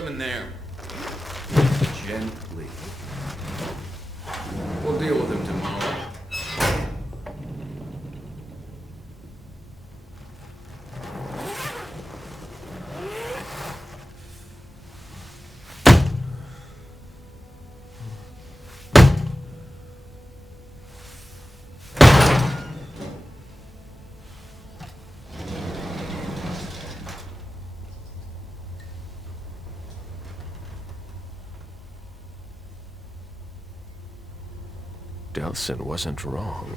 him in there. Gently. We'll deal with him tomorrow. Delson wasn't wrong.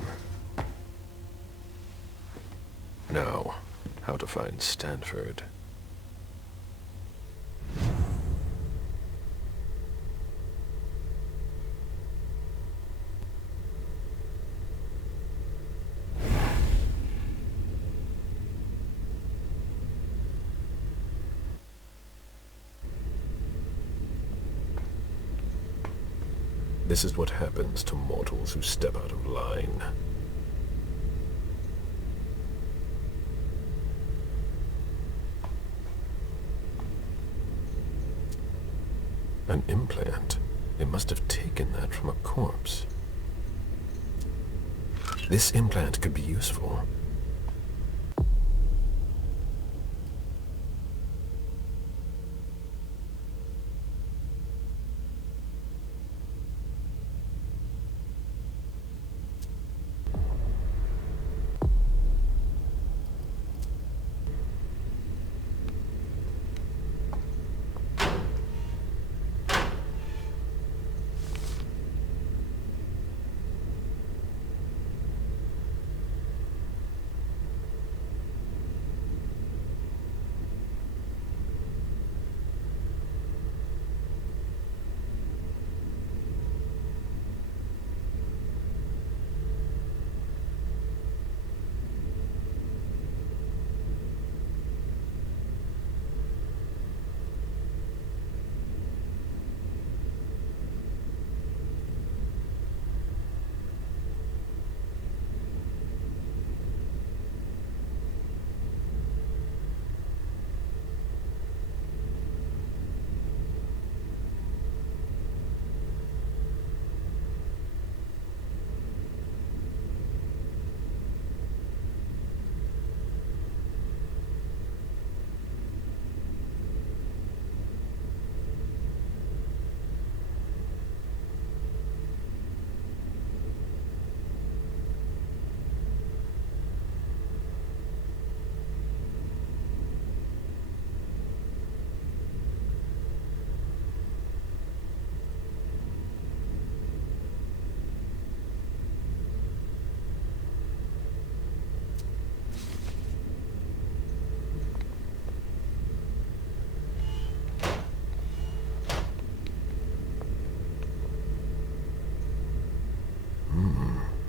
Now, how to find Stanford. This is what happens to mortals who step out of line. An implant. They must have taken that from a corpse. This implant could be useful.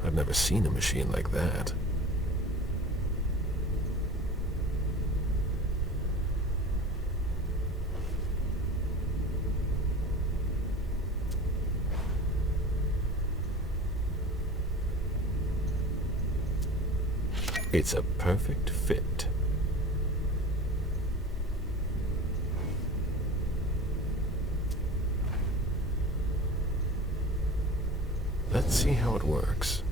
I've never seen a machine like that. It's a perfect fit. Let's see how it works.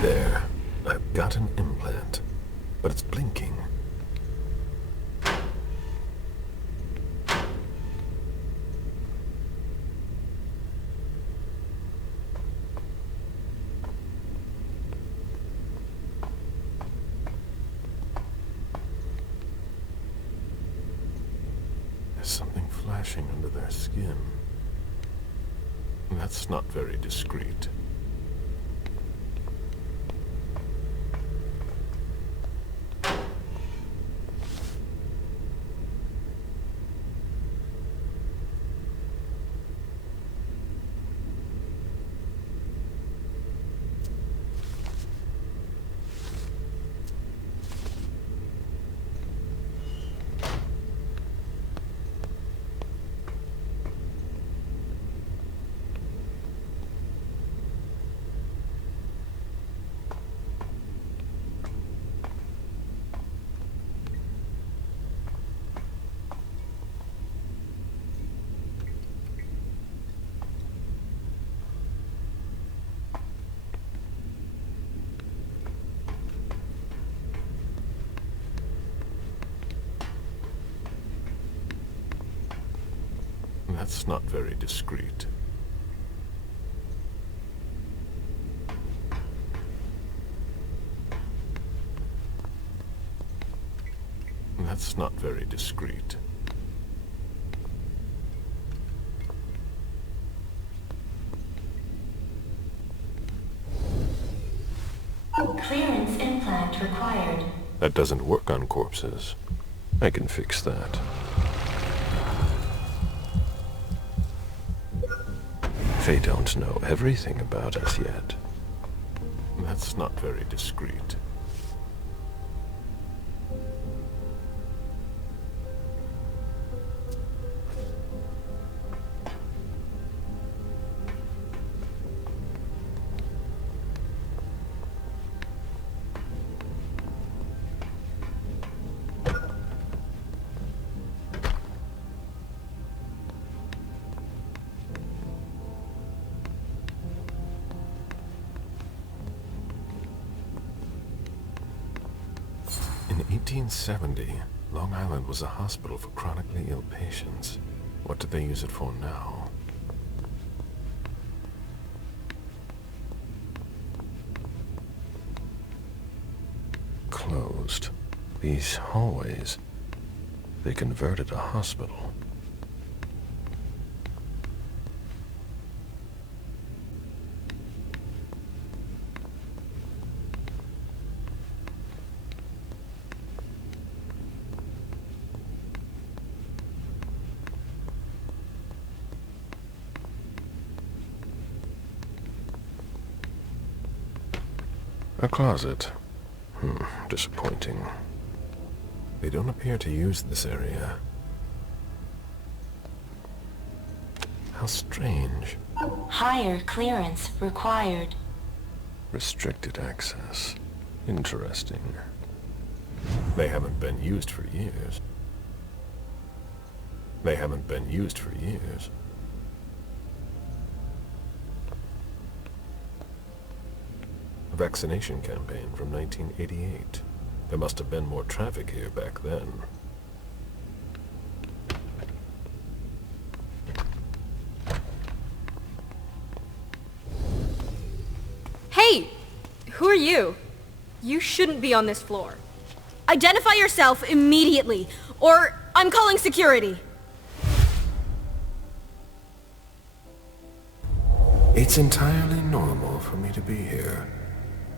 There. I've got an implant, but it's blinking. There's something flashing under their skin. That's not very discreet. That's not very discreet. That's not very discreet. Clearance implant required. That doesn't work on corpses. I can fix that. They don't know everything about us yet. That's not very discreet. In 1870, Long Island was a hospital for chronically ill patients. What do they use it for now? Closed. These hallways, they converted a hospital. A closet. Disappointing. They don't appear to use this area. How strange. Higher clearance required. Restricted access. Interesting. They haven't been used for years. They haven't been used for years. A vaccination campaign from 1988. There must have been more traffic here back then. Hey! Who are you? You shouldn't be on this floor. Identify yourself immediately, or I'm calling security. It's entirely normal for me to be here.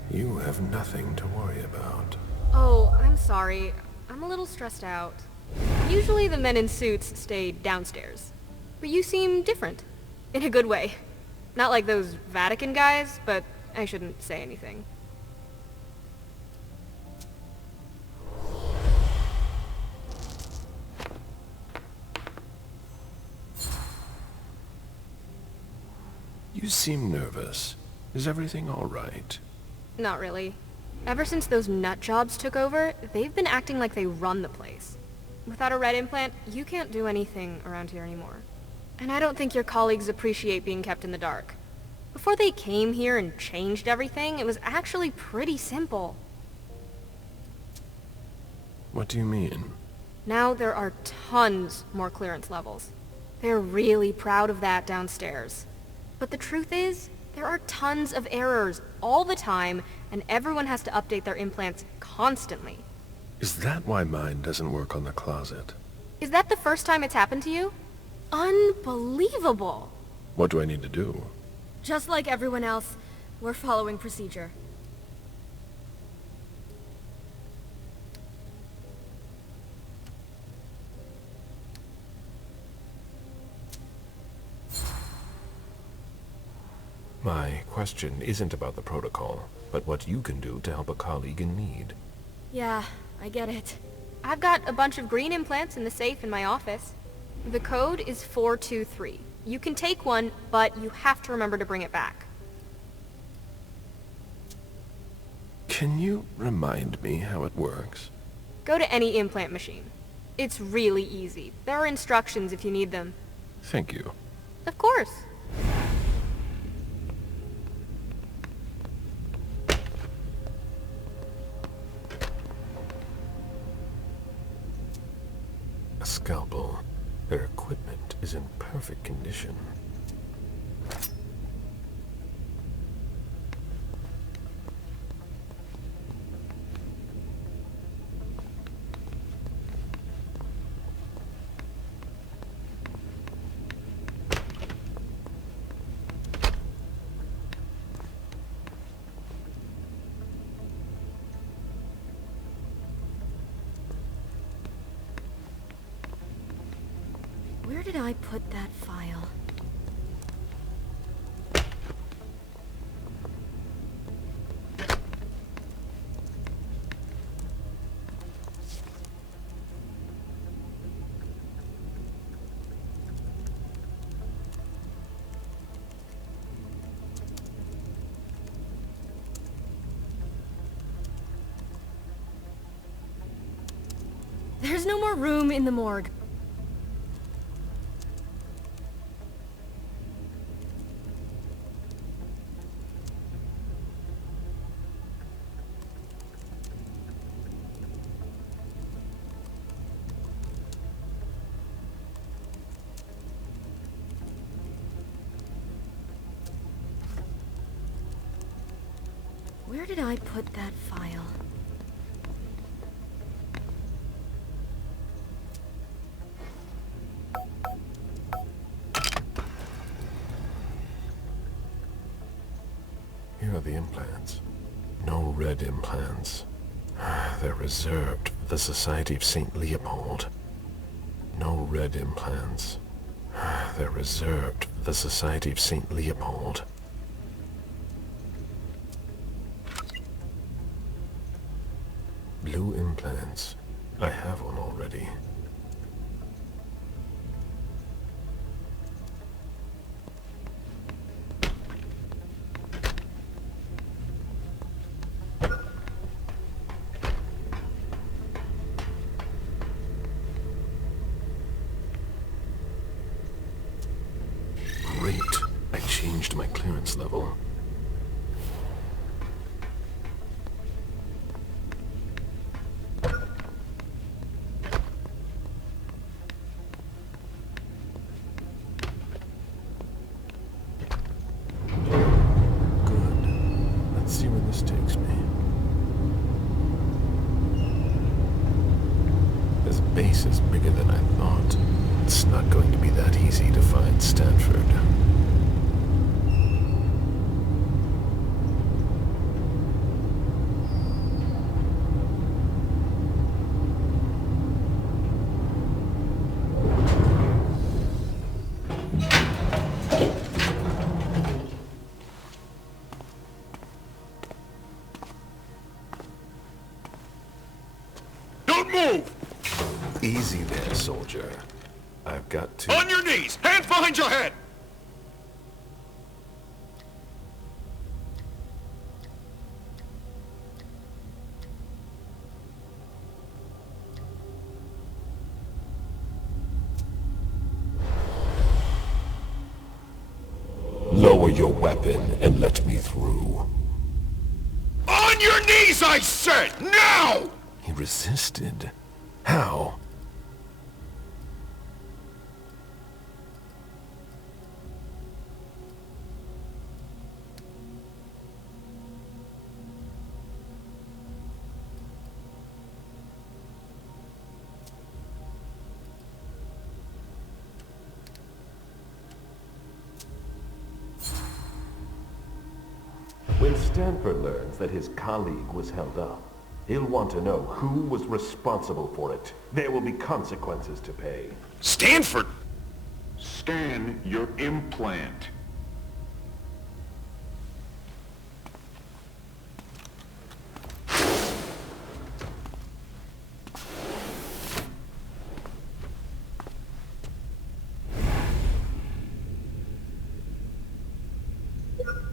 You have nothing to worry about. Oh, I'm sorry. I'm a little stressed out. Usually the men in suits stay downstairs. But you seem different. In a good way. Not like those Vatican guys, but I shouldn't say anything. You seem nervous. Is everything all right? Not really. Ever since those nut jobs took over, they've been acting like they run the place. Without a red implant, you can't do anything around here anymore. And I don't think your colleagues appreciate being kept in the dark. Before they came here and changed everything, it was actually pretty simple. What do you mean? Now there are tons more clearance levels. They're really proud of that downstairs. But the truth is, there are tons of errors all the time, and everyone has to update their implants constantly. Is that why mine doesn't work on the closet? Is that the first time it's happened to you? Unbelievable! What do I need to do? Just like everyone else, we're following procedure. My question isn't about the protocol, but what you can do to help a colleague in need. Yeah, I get it. I've got a bunch of green implants in the safe in my office. The code is 423. You can take one, but you have to remember to bring it back. Can you remind me how it works? Go to any implant machine. It's really easy. There are instructions if you need them. Thank you. Of course. A scalpel. Their equipment. implant is in perfect condition. Where did I put that file? There's no more room in the morgue. Where did I put that file? Here are the implants. No red implants. They're reserved for the Society of St. Leopold. No red implants. They're reserved for the Society of St. Leopold. Blue implants. I have one already. Great. I changed my clearance level. Takes me. This base is bigger than I thought. It's not going to be that easy to find Stanford. Move! Easy there, soldier. I've got to... On your knees! Hands behind your head! Lower your weapon and let me through. On your knees, I said! Now! He resisted. How? When Stanford learns that his colleague was held up, he'll want to know who was responsible for it. There will be consequences to pay. Stanford! Scan your implant.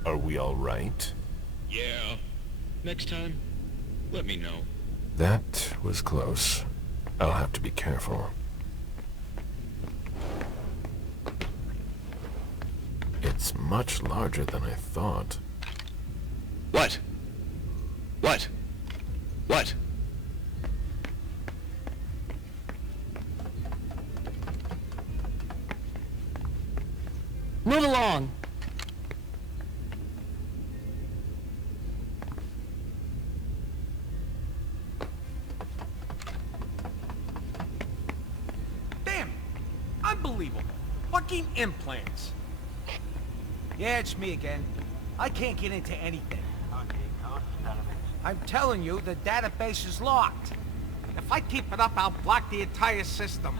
Are we all right? Yeah. Next time, let me know. That was close. I'll have to be careful. It's much larger than I thought. What? What? What? Move along. Damn! Unbelievable! Fucking implants! Yeah, it's me again. I can't get into anything. Okay, go son of a... I'm telling you, the database is locked. If I keep it up, I'll block the entire system.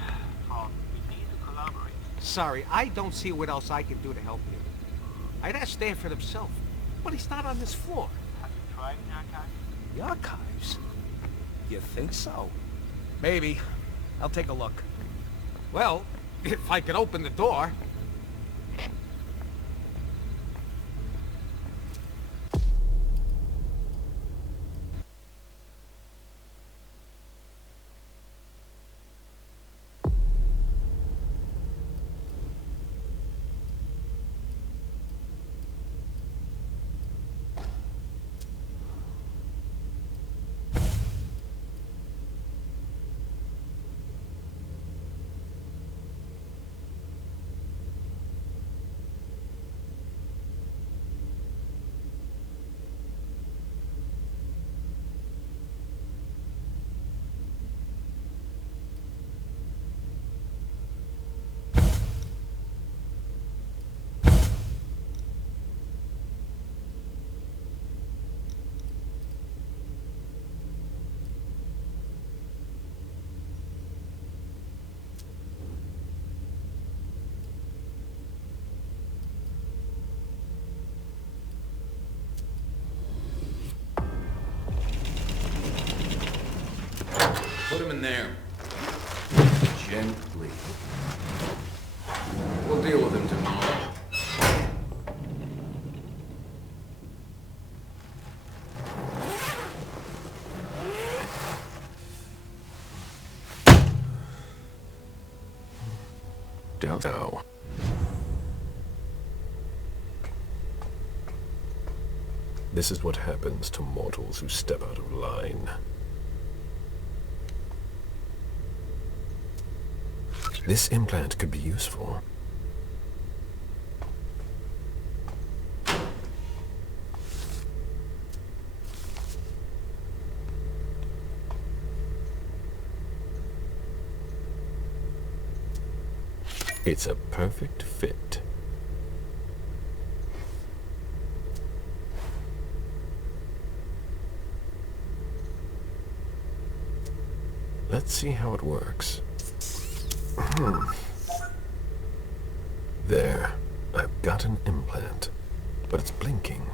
Paul, we need to collaborate. Sorry, I don't see what else I can do to help you. I'd ask Stanford himself, but he's not on this floor. Have you tried the archive? The archives? You think so? Maybe. I'll take a look. Well, if I could open the door. Put him in there. Gently. We'll deal with him tomorrow. Down now. This is what happens to mortals who step out of line. This implant could be useful. It's a perfect fit. Let's see how it works. There. I've got an implant, but it's blinking.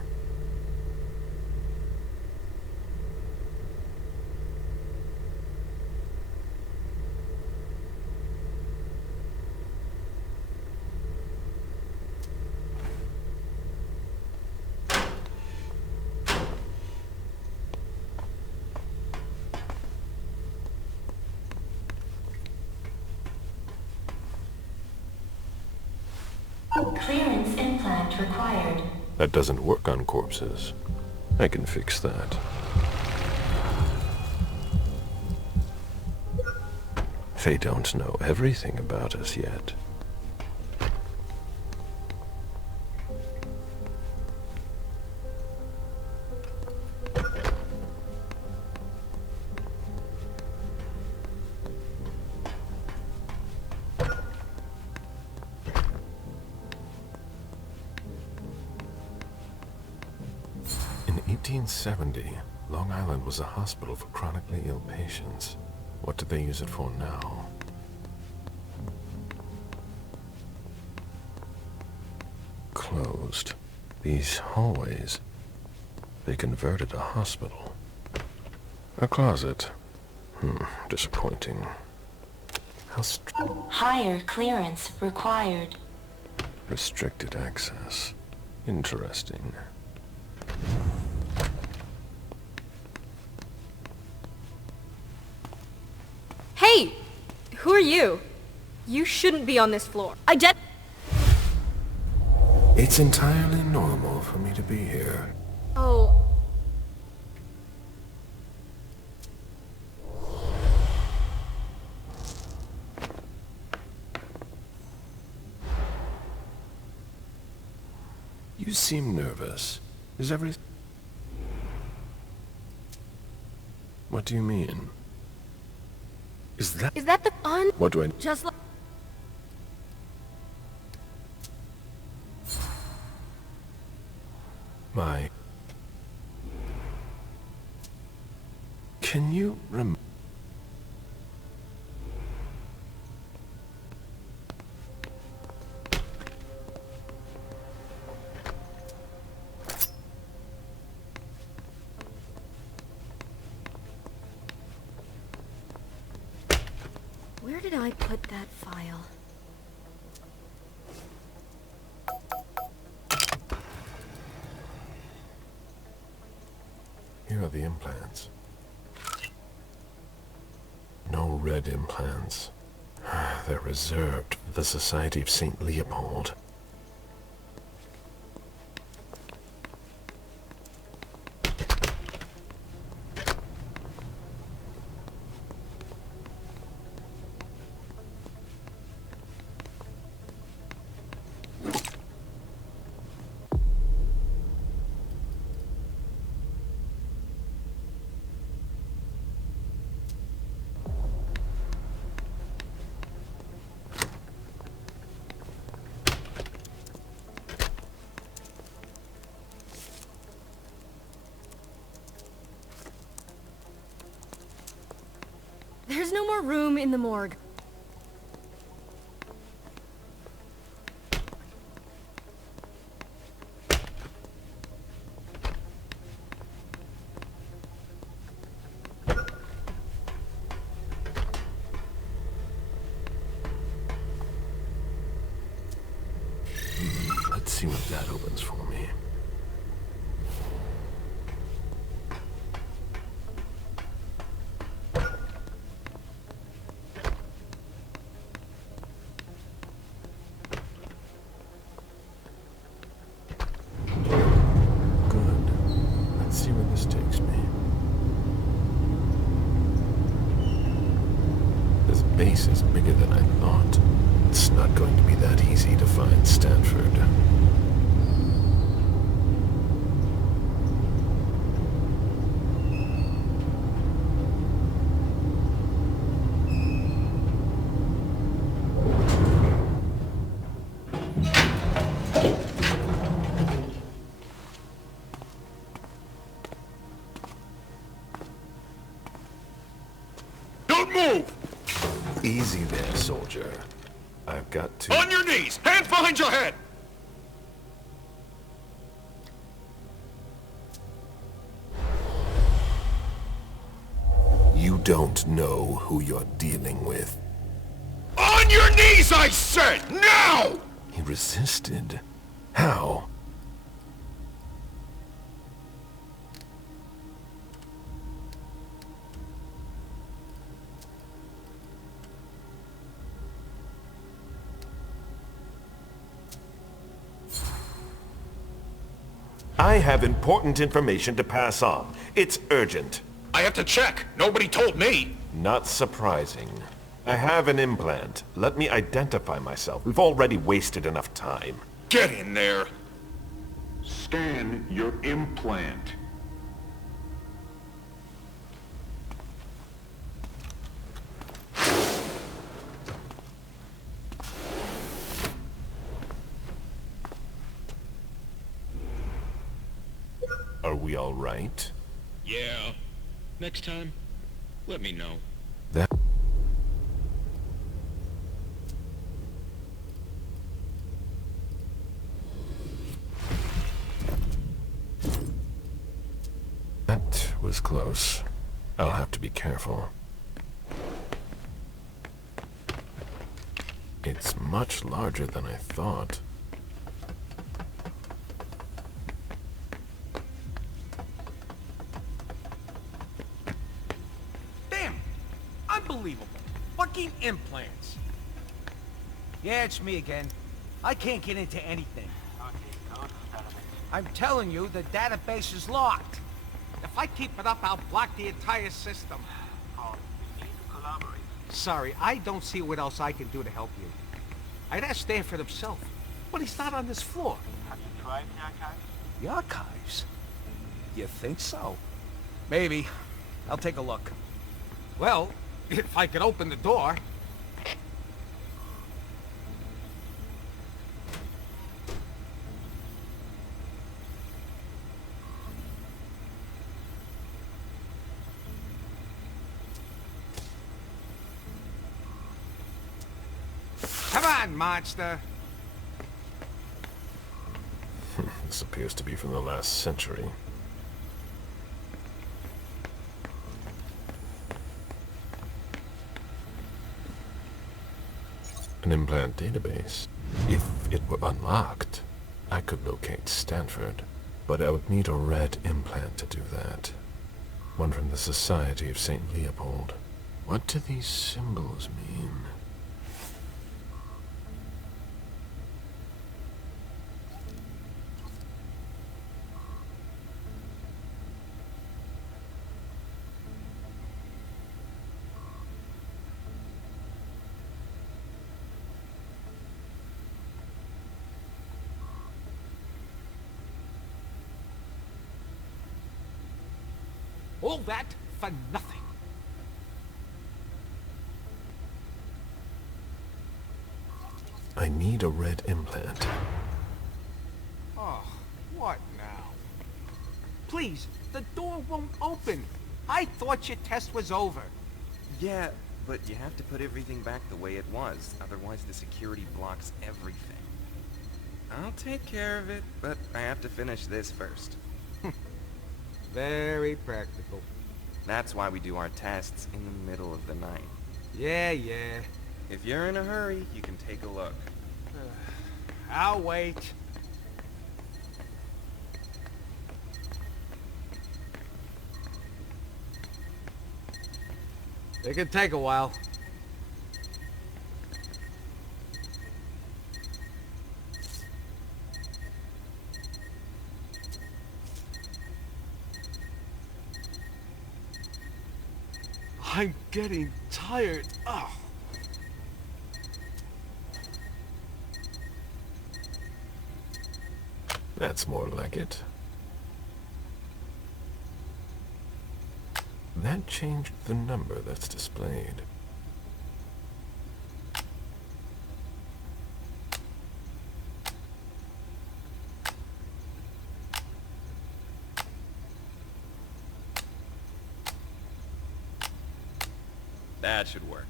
Clearance implant required. That doesn't work on corpses. I can fix that. They don't know everything about us yet. In 1870, Long Island was a hospital for chronically ill patients. What did they use it for now? Closed. These hallways, they converted a hospital. A closet. Disappointing. How Higher clearance required. restricted access. Interesting. Hey! Who are you? You shouldn't be on this floor. It's entirely normal for me to be here. Oh. You seem nervous. Is everything... What do you mean? Is that the un... What do I... Just like... My... Can you Where did I put that file? Here are the implants. No red implants. They're reserved for the Society of St. Leopold. There's no more room in the morgue. Let's see what that opens for me. Base is bigger than I thought. It's not going to be that easy to find Stanford. Don't move! Easy there, soldier. I've got to... On your knees! Hands behind your head! You don't know who you're dealing with. On your knees, I said! Now! He resisted. How? I have important information to pass on. It's urgent. I have to check. Nobody told me. Not surprising. I have an implant. Let me identify myself. We've already wasted enough time. Get in there. Scan your implant. Are we all right? Yeah. Next time, let me know. That was close. I'll have to be careful. It's much larger than I thought. Damn! Unbelievable. Fucking implants. Yeah, it's me again. I can't get into anything. I'm telling you, the database is locked. If I keep it up, I'll block the entire system. We need to collaborate. Sorry, I don't see what else I can do to help you. I'd ask Stanford himself, but he's not on this floor. Have you drive the archives? The archives? You think so? Maybe. I'll take a look. Well, if I could open the door. Come on, monster! This appears to be from the last century. An implant database. If it were unlocked, I could locate Stanford. But I would need a red implant to do that. One from the Society of St. Leopold. What do these symbols mean? All that for nothing. I need a red implant. Oh, what now? Please, the door won't open. I thought your test was over. Yeah, but you have to put everything back the way it was, otherwise the security blocks everything. I'll take care of it, but I have to finish this first. Very practical. That's why we do our tests in the middle of the night. Yeah, yeah. If you're in a hurry, you can take a look. I'll wait. It can take a while. I'm getting tired. Oh. That's more like it. That changed the number that's displayed. That should work.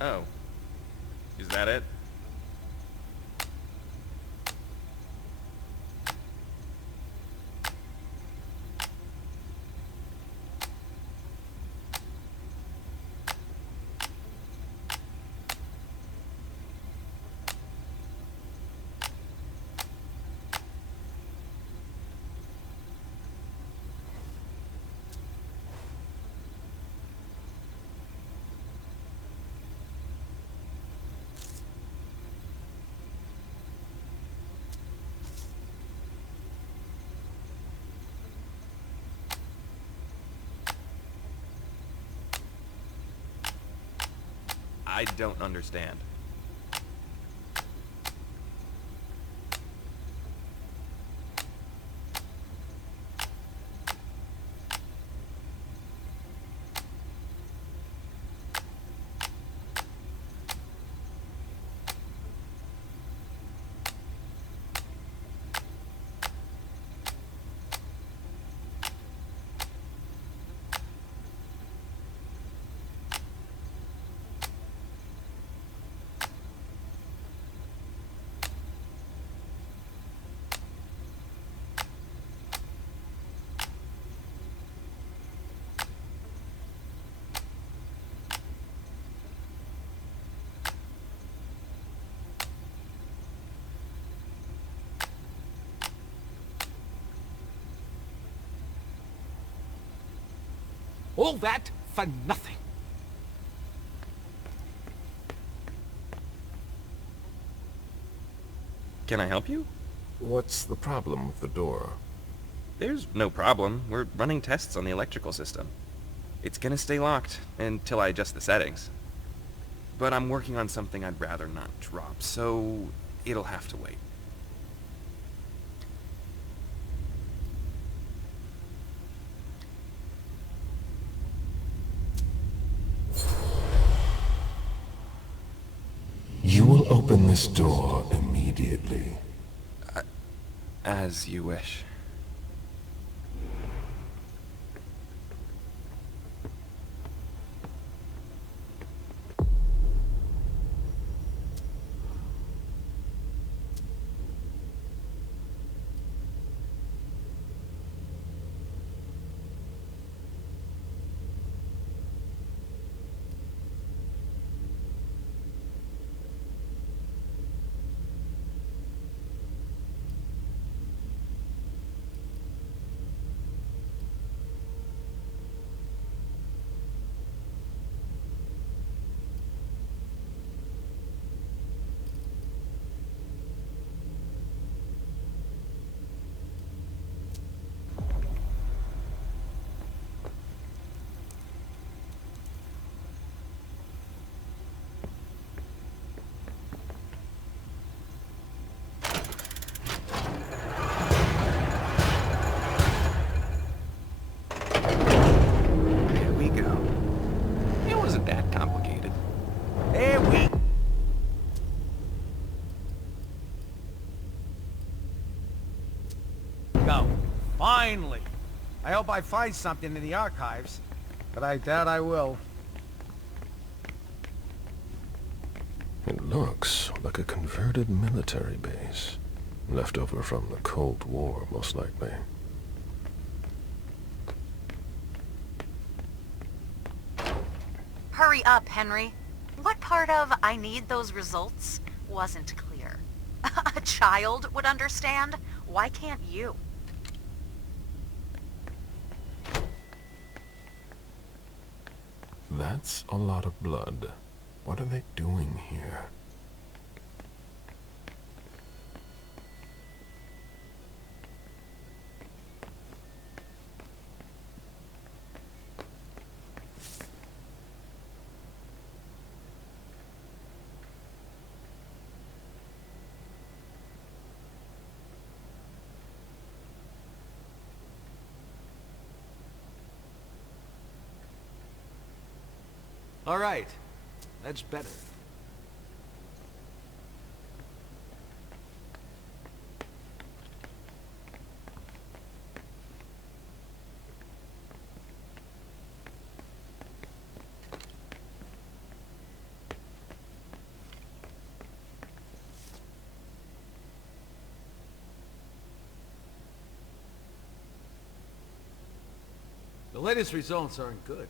Oh. Is that it? I don't understand. All that for nothing. Can I help you? What's the problem with the door? There's no problem. We're running tests on the electrical system. It's gonna stay locked until I adjust the settings. But I'm working on something I'd rather not drop, so it'll have to wait. You will open this door immediately. As you wish. Finally! I hope I find something in the archives, but I doubt I will. It looks like a converted military base. Left over from the Cold War, most likely. Hurry up, Henry. What part of "I need those results" wasn't clear? A child would understand. Why can't you? That's a lot of blood. What are they doing here? All right. That's better. The latest results aren't good.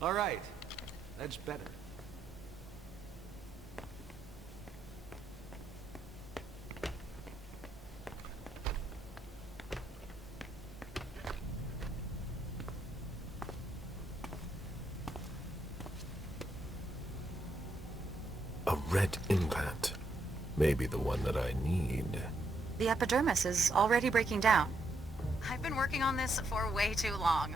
All right. That's better. A red implant. Maybe the one that I need. The epidermis is already breaking down. I've been working on this for way too long.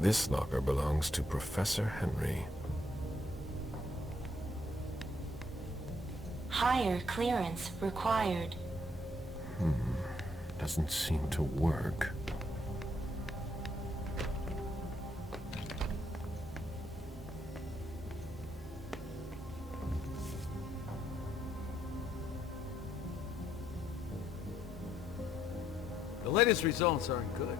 This locker belongs to Professor Henry. Higher clearance required. Doesn't seem to work. The latest results aren't good.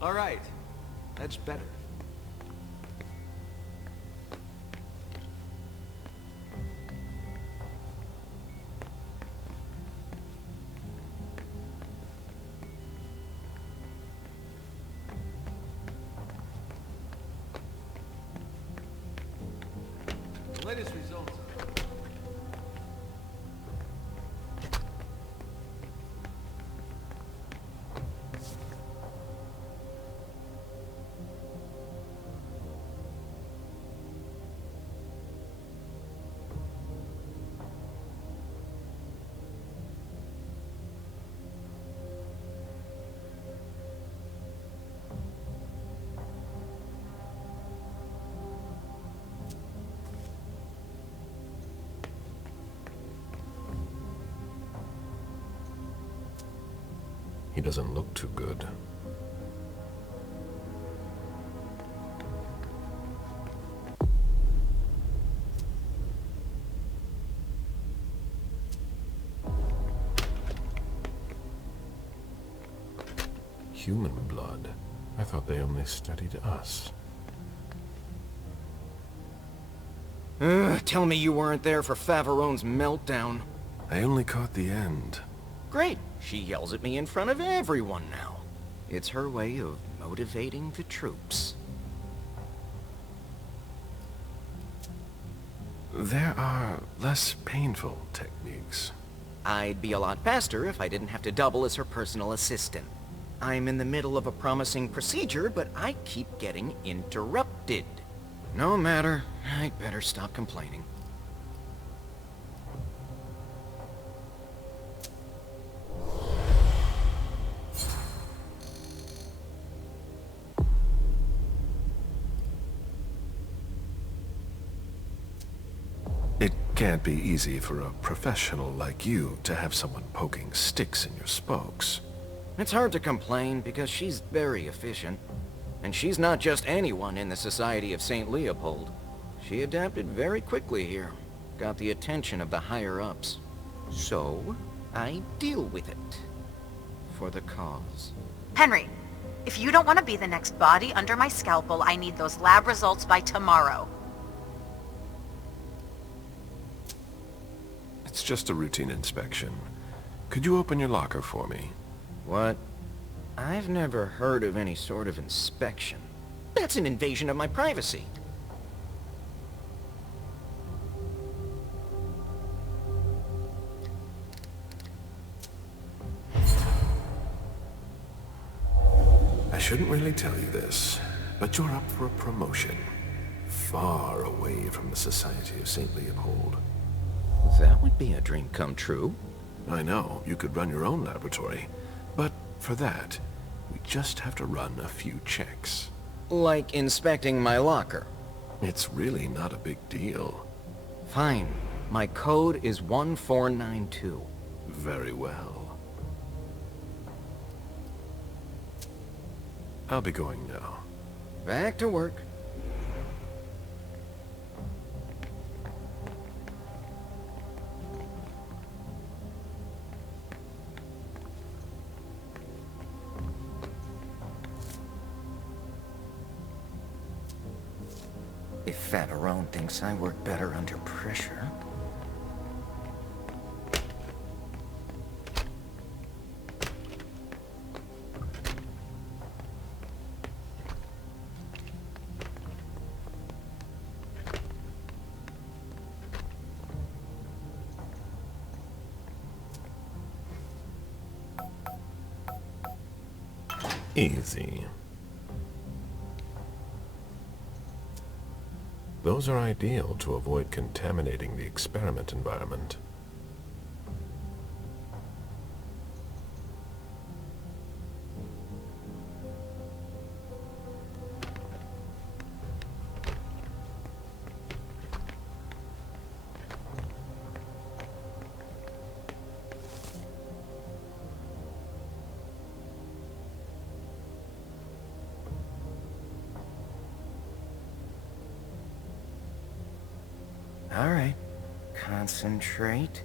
All right, that's better. The latest results. He doesn't look too good. Human blood? I thought they only studied us. Tell me you weren't there for Faverone's meltdown. I only caught the end. Great. She yells at me in front of everyone now. It's her way of motivating the troops. There are less painful techniques. I'd be a lot faster if I didn't have to double as her personal assistant. I'm in the middle of a promising procedure, but I keep getting interrupted. No matter. I'd better stop complaining. It can't be easy for a professional like you to have someone poking sticks in your spokes. It's hard to complain because she's very efficient. And she's not just anyone in the Society of St. Leopold. She adapted very quickly here. Got the attention of the higher-ups. So, I deal with it. For the cause. Henry, if you don't want to be the next body under my scalpel, I need those lab results by tomorrow. It's just a routine inspection. Could you open your locker for me? What? I've never heard of any sort of inspection. That's an invasion of my privacy. I shouldn't really tell you this, but you're up for a promotion. Far away from the Society of St. Leopold. That would be a dream come true. I know, you could run your own laboratory, but for that, we just have to run a few checks. Like inspecting my locker. It's really not a big deal. Fine. My code is 1492. Very well. I'll be going now. Back to work. If Faverone thinks I work better under pressure... Easy. Those are ideal to avoid contaminating the experiment environment. All right. Concentrate.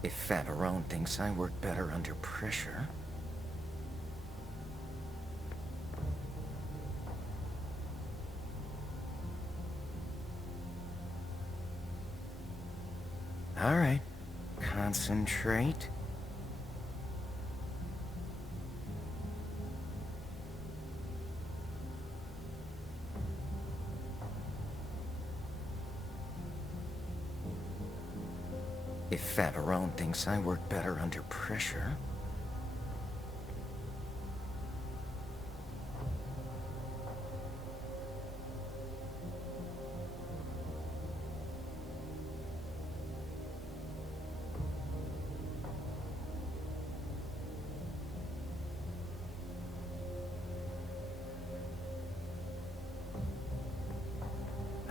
If Favarone thinks I work better under pressure... All right. Concentrate. If Favarone thinks I work better under pressure...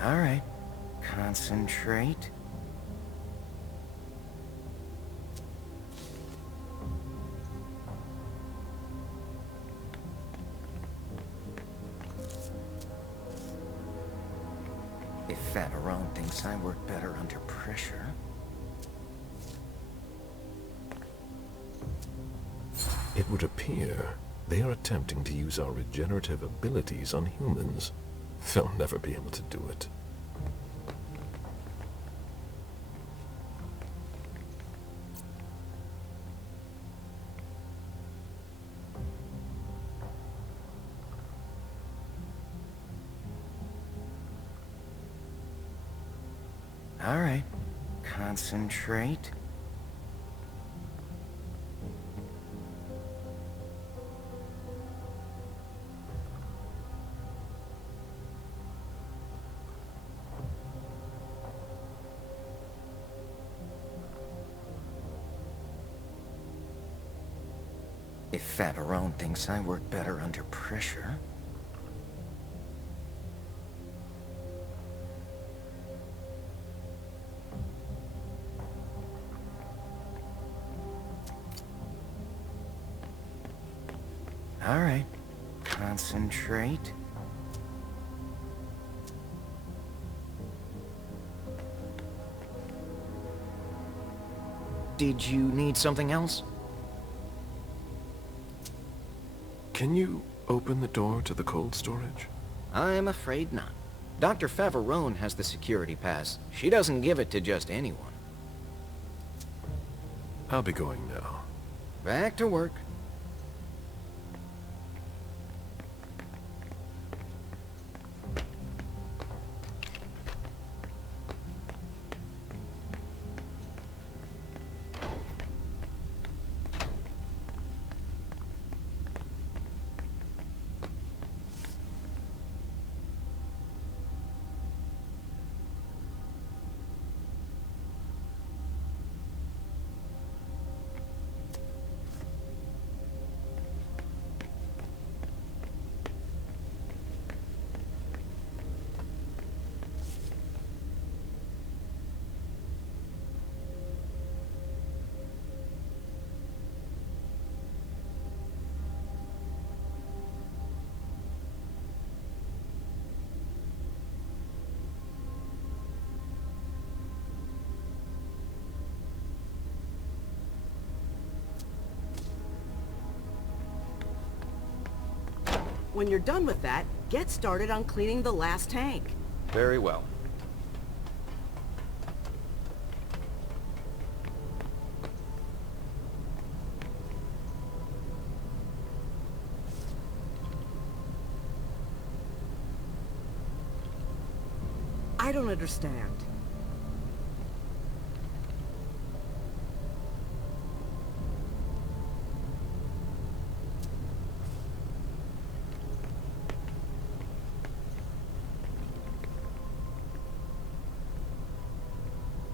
All right. Concentrate. If Favarone thinks I work better under pressure... It would appear they are attempting to use our regenerative abilities on humans. They'll never be able to do it. All right. Concentrate. If Favarone thinks I work better under pressure... All right. Concentrate. Did you need something else? Can you open the door to the cold storage? I'm afraid not. Dr. Favarone has the security pass. She doesn't give it to just anyone. I'll be going now. Back to work. When you're done with that, get started on cleaning the last tank. Very well. I don't understand.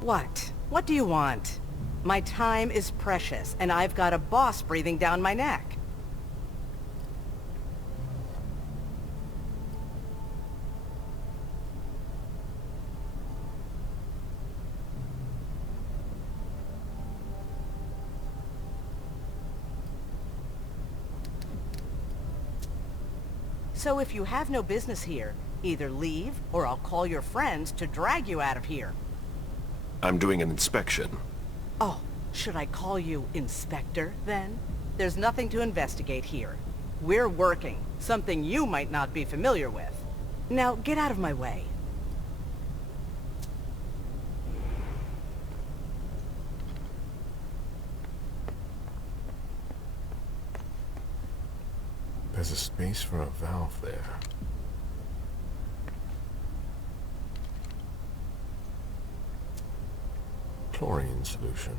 What? What do you want? My time is precious, and I've got a boss breathing down my neck. So if you have no business here, either leave, or I'll call your friends to drag you out of here. I'm doing an inspection. Oh, should I call you Inspector, then? There's nothing to investigate here. We're working, something you might not be familiar with. Now, get out of my way. There's a space for a valve there. Chlorine solution.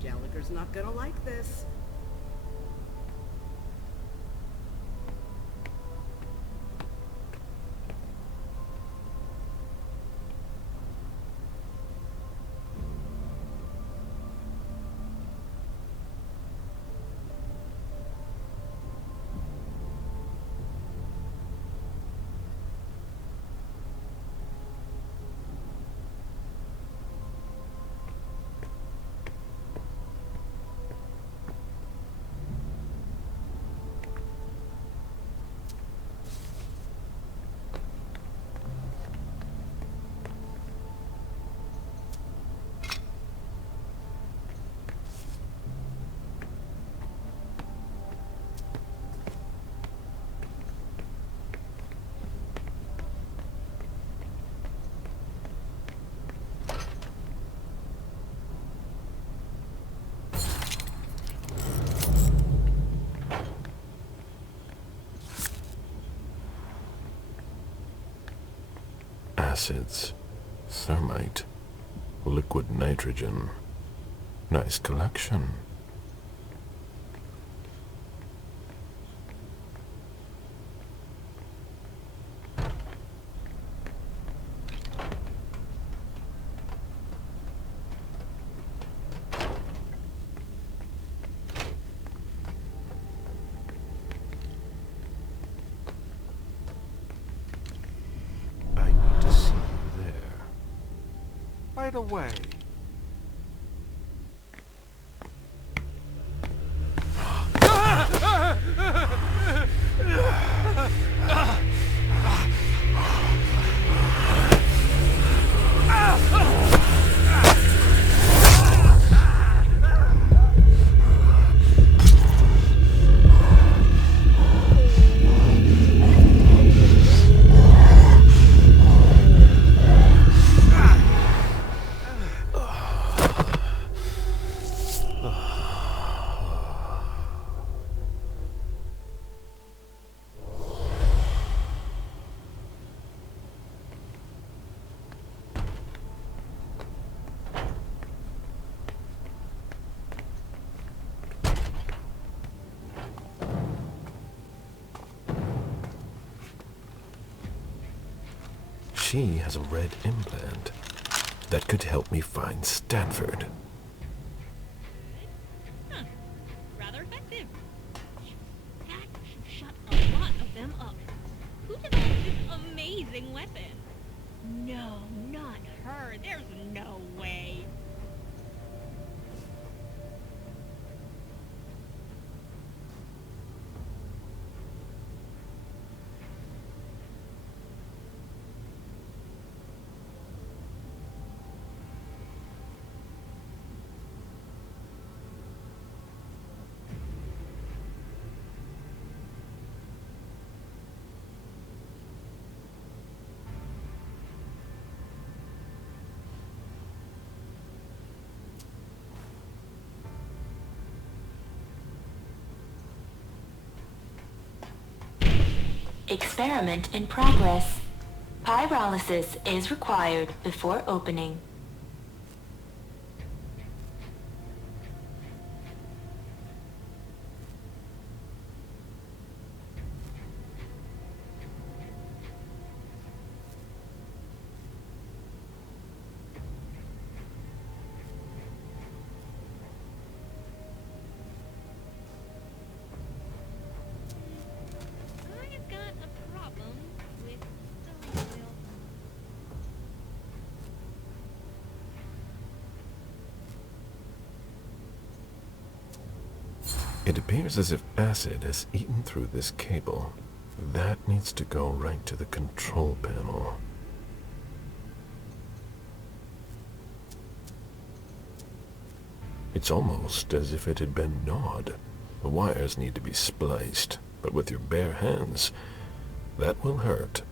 Gallagher's not gonna like this. Acids, thermite, liquid nitrogen. Nice collection. Right away. She has a red implant that could help me find Stanford. Huh. Rather effective. That should shut a lot of them up. Who developed this amazing weapon? No, not her. There's no way. Experiment in progress. Pyrolysis is required before opening. It appears as if acid has eaten through this cable. That needs to go right to the control panel. It's almost as if it had been gnawed. The wires need to be spliced, but with your bare hands, that will hurt.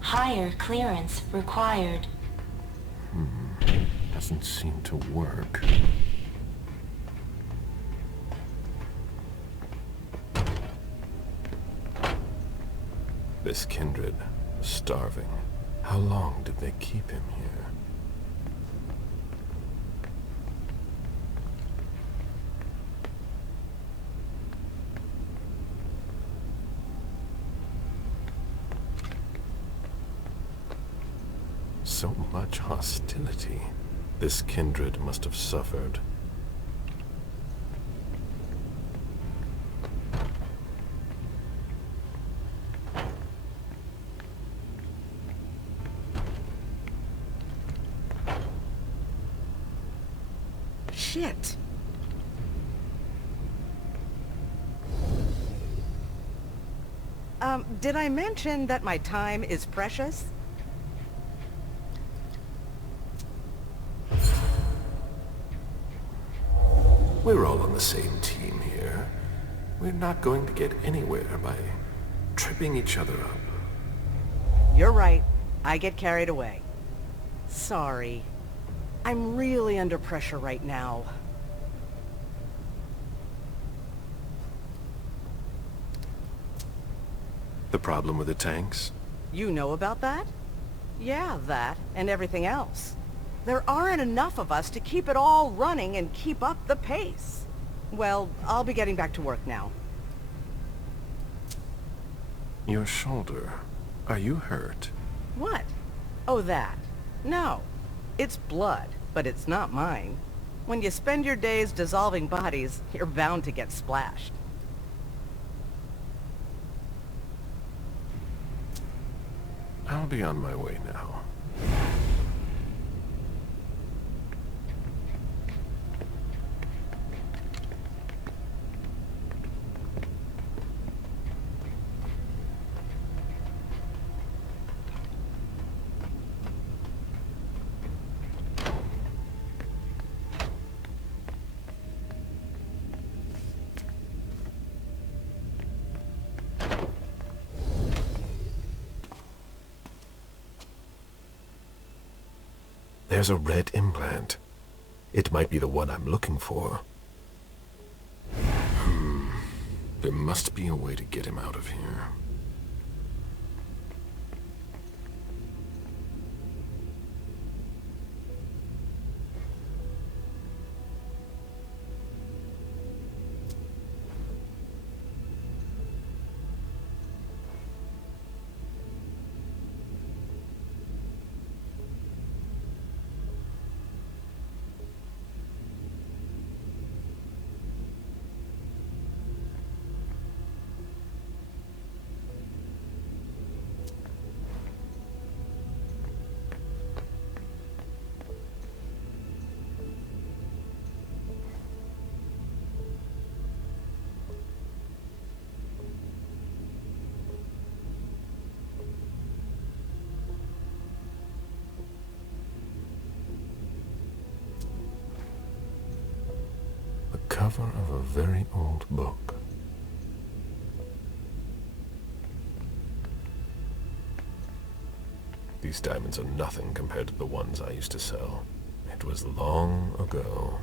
Higher clearance required. Doesn't seem to work. This kindred, starving. How long did they keep him here? So much hostility. This kindred must have suffered. Shit. Did I mention that my time is precious? We're all on the same team here. We're not going to get anywhere by tripping each other up. You're right. I get carried away. Sorry. I'm really under pressure right now. The problem with the tanks? You know about that? Yeah, that and everything else. There aren't enough of us to keep it all running and keep up the pace. Well, I'll be getting back to work now. Your shoulder. Are you hurt? What? Oh, that. No. It's blood, but it's not mine. When you spend your days dissolving bodies, you're bound to get splashed. I'll be on my way now. There's a red implant. It might be the one I'm looking for. There must be a way to get him out of here. Cover of a very old book. These diamonds are nothing compared to the ones I used to sell. It was long ago.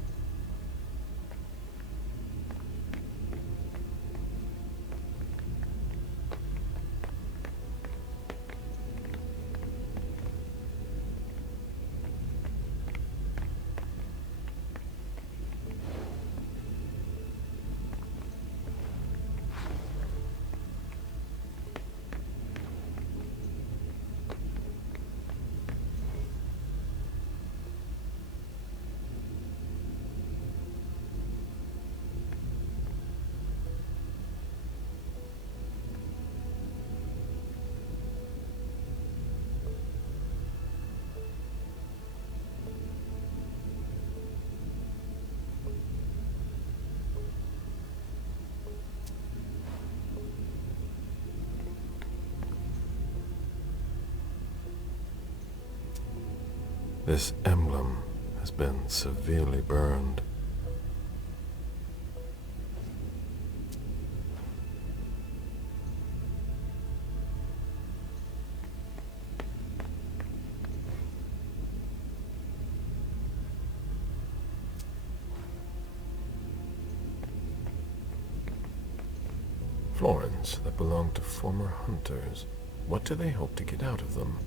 This emblem has been severely burned. Florins that belong to former hunters. What do they hope to get out of them?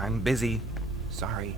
I'm busy. Sorry.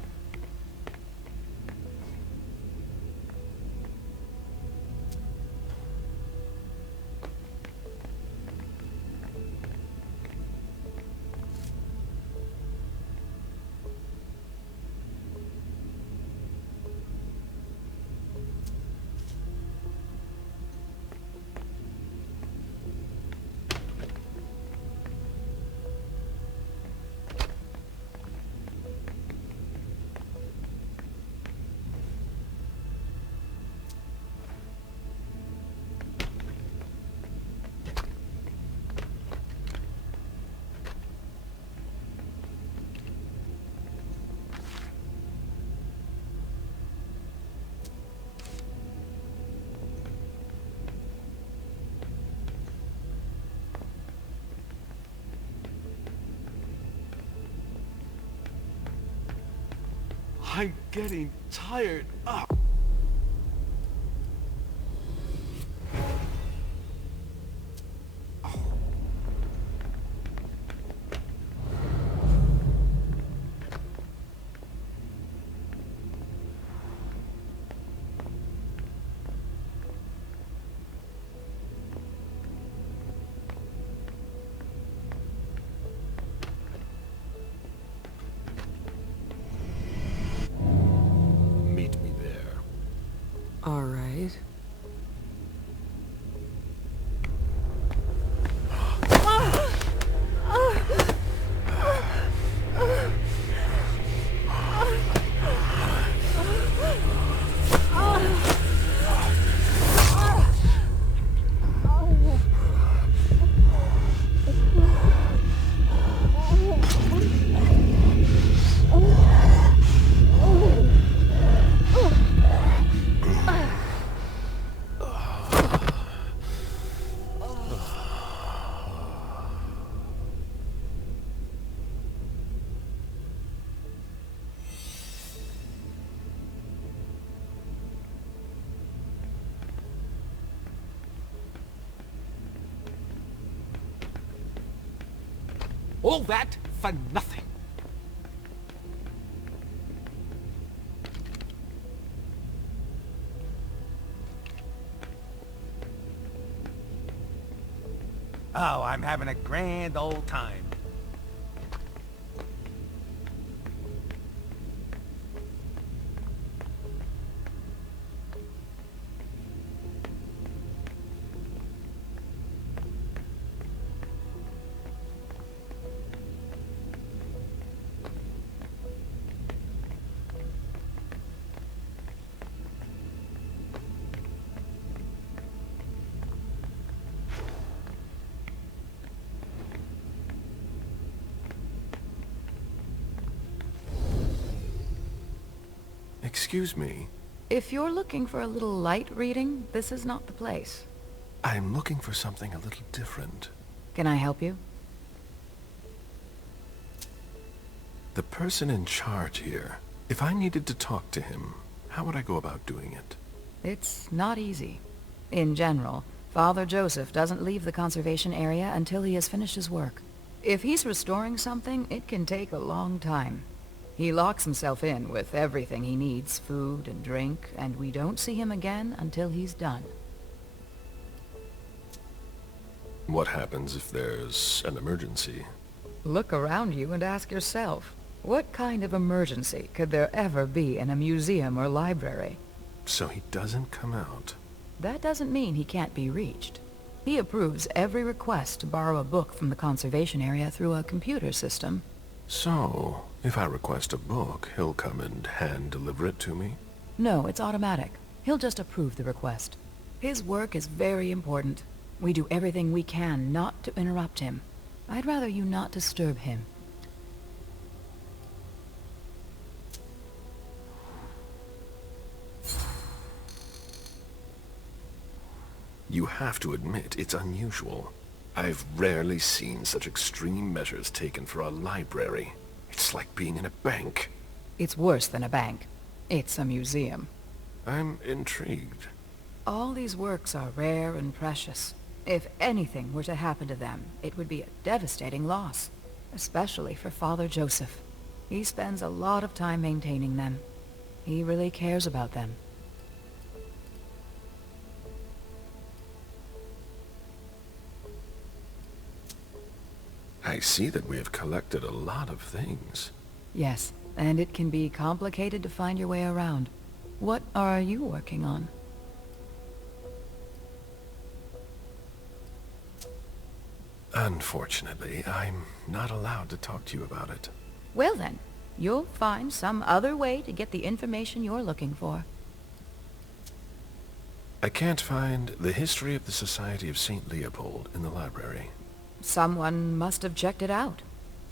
I'm getting tired. Ugh. All right. All that for nothing. Oh, I'm having a grand old time. Excuse me. If you're looking for a little light reading, this is not the place. I'm looking for something a little different. Can I help you? The person in charge here, if I needed to talk to him, how would I go about doing it? It's not easy. In general, Father Joseph doesn't leave the conservation area until he has finished his work. If he's restoring something, it can take a long time. He locks himself in with everything he needs, food and drink, and we don't see him again until he's done. What happens if there's an emergency? Look around you and ask yourself, what kind of emergency could there ever be in a museum or library? So he doesn't come out. That doesn't mean he can't be reached. He approves every request to borrow a book from the conservation area through a computer system. So, if I request a book, he'll come and hand-deliver it to me? No, it's automatic. He'll just approve the request. His work is very important. We do everything we can not to interrupt him. I'd rather you not disturb him. You have to admit it's unusual. I've rarely seen such extreme measures taken for a library. It's like being in a bank. It's worse than a bank. It's a museum. I'm intrigued. All these works are rare and precious. If anything were to happen to them, it would be a devastating loss, especially for Father Joseph. He spends a lot of time maintaining them. He really cares about them. I see that we have collected a lot of things. Yes, and it can be complicated to find your way around. What are you working on? Unfortunately, I'm not allowed to talk to you about it. Well then, you'll find some other way to get the information you're looking for. I can't find the history of the Society of St. Leopold in the library. Someone must have checked it out.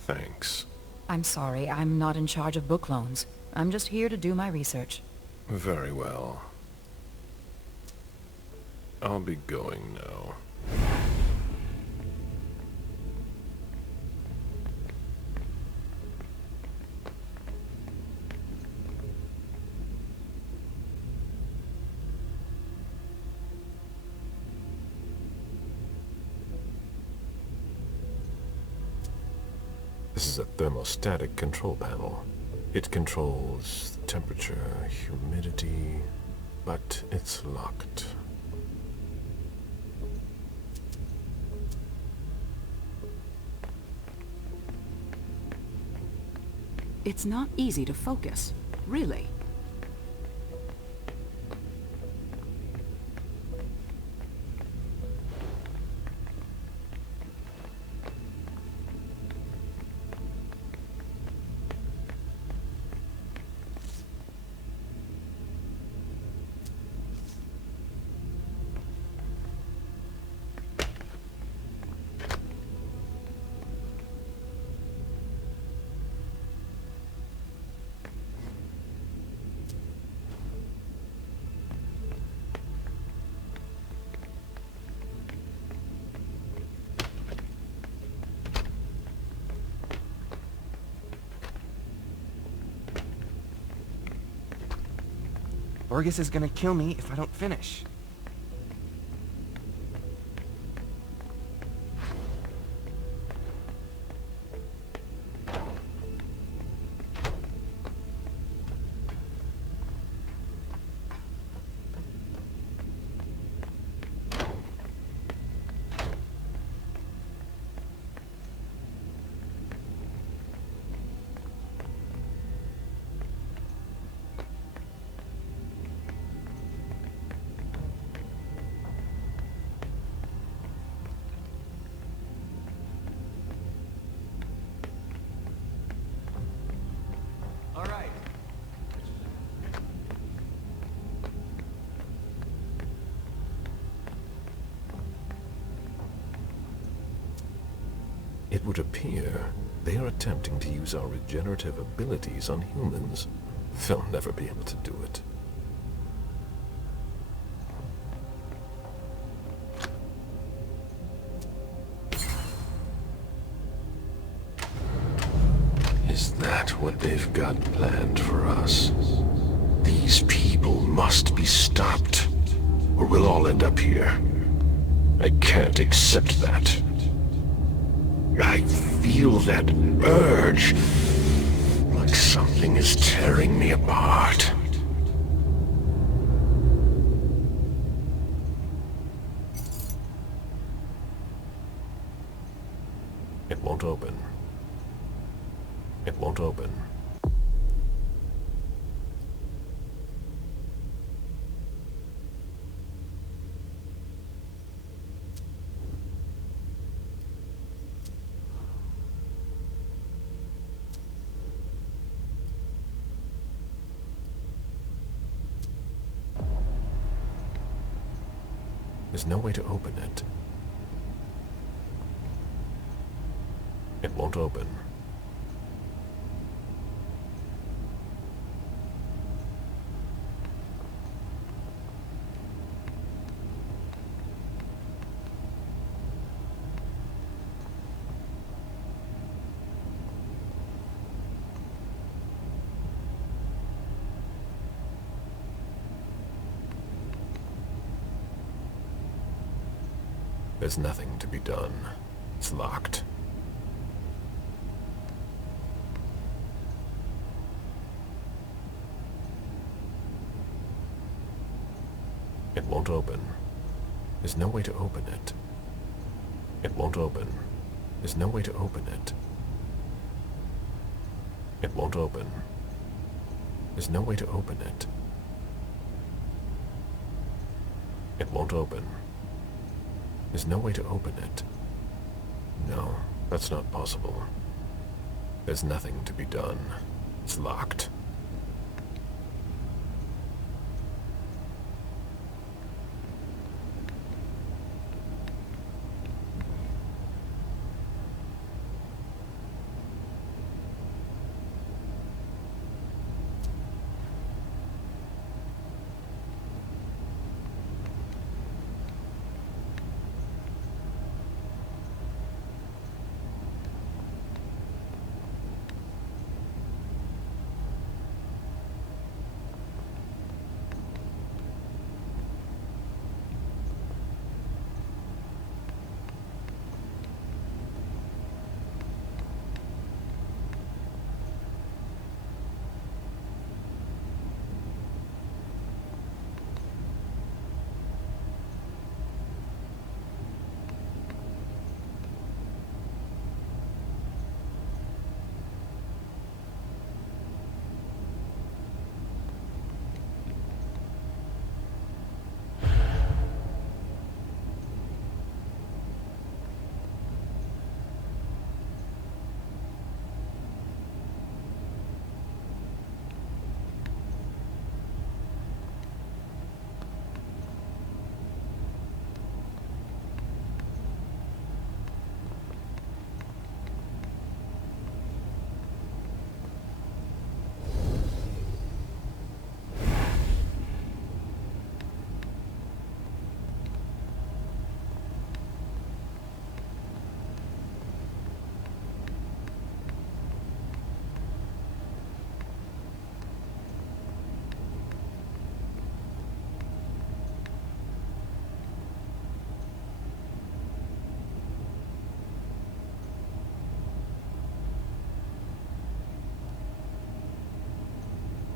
Thanks. I'm sorry, I'm not in charge of book loans. I'm just here to do my research. Very well. I'll be going now. This is a thermostatic control panel. It controls the temperature, humidity, but it's locked. It's not easy to focus, really. Borges is gonna kill me if I don't finish. It would appear they are attempting to use our regenerative abilities on humans. They'll never be able to do it. Is that what they've got planned for us? These people must be stopped, or we'll all end up here. I can't accept that. I feel that urge, like something is tearing me apart. It won't open. It won't open. There's no way to open it. It won't open. There's nothing to be done. It's locked. It won't open. There's no way to open it. It won't open. There's no way to open it. It won't open. There's no way to open it. It won't open. There's no way to open it. No, that's not possible. There's nothing to be done. It's locked.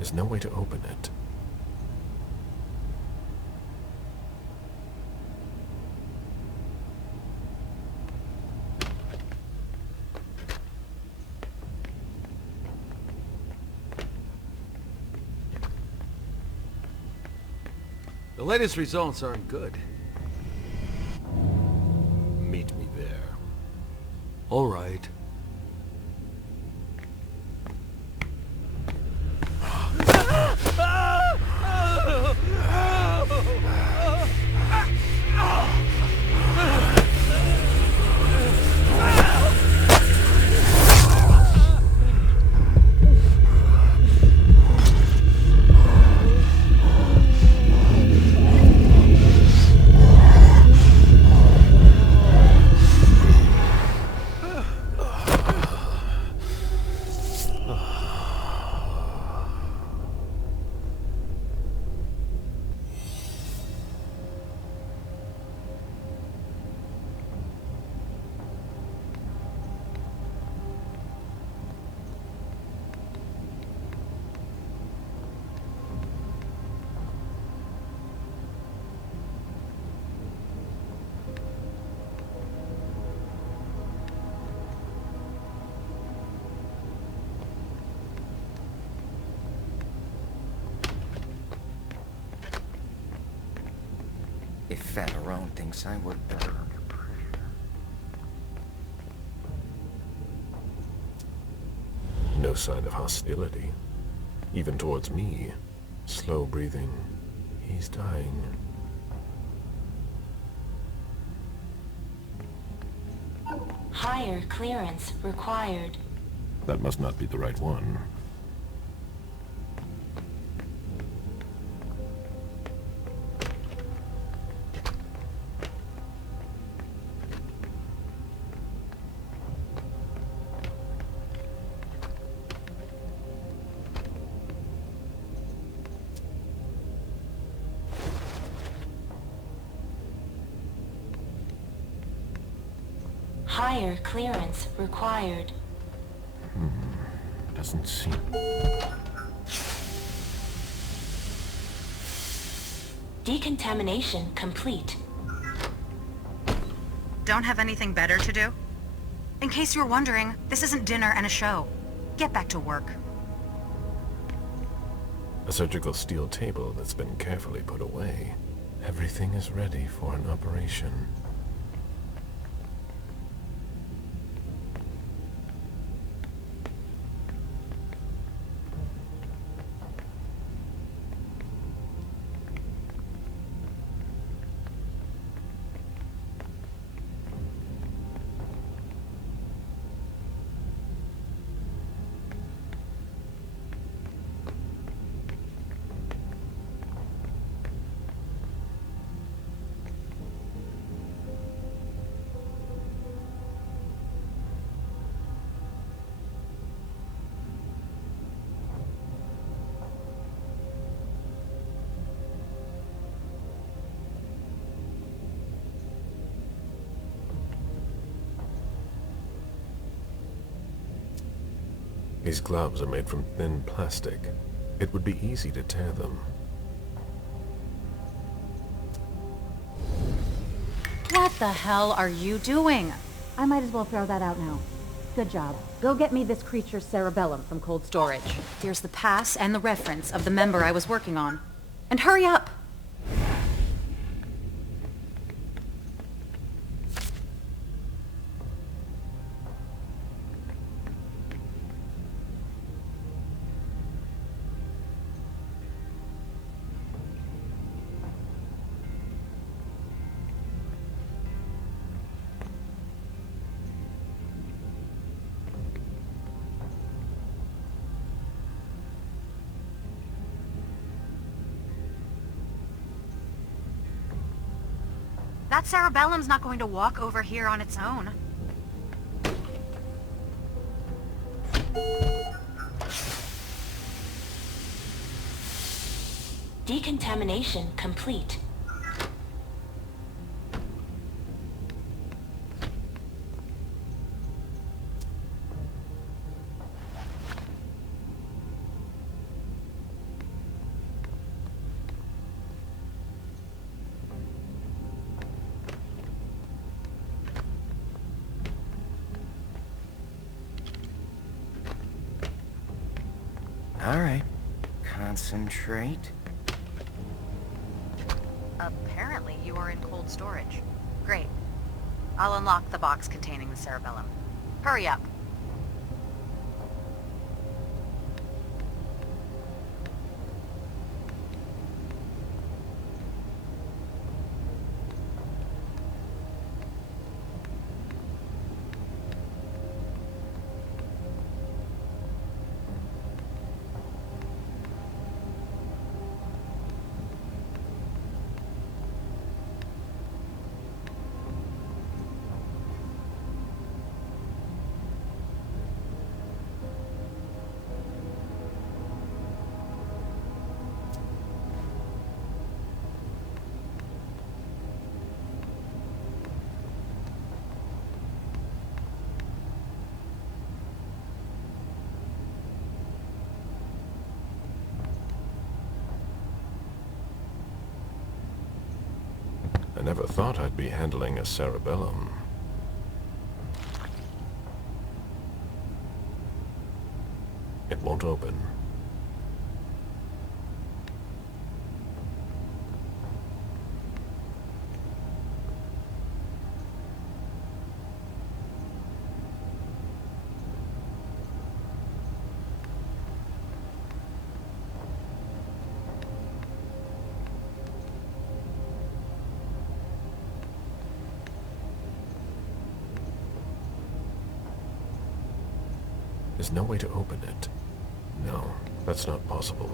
There's no way to open it. The latest results aren't good. Meet me there. All right. If Fatterone thinks I would... No sign of hostility. Even towards me. Slow breathing. He's dying. Higher clearance required. That must not be the right one. Higher clearance required. Doesn't seem... Decontamination complete. Don't have anything better to do? In case you were wondering, this isn't dinner and a show. Get back to work. A surgical steel table that's been carefully put away. Everything is ready for an operation. These gloves are made from thin plastic. It would be easy to tear them. What the hell are you doing? I might as well throw that out now. Good job. Go get me this creature's cerebellum from cold storage. Here's the pass and the reference of the member I was working on. And hurry up! That cerebellum's not going to walk over here on its own. Decontamination complete. All right. Concentrate. Apparently you are in cold storage. Great. I'll unlock the box containing the cerebellum. Hurry up. I never thought I'd be handling a cerebellum. It won't open. There's no way to open it. No, that's not possible.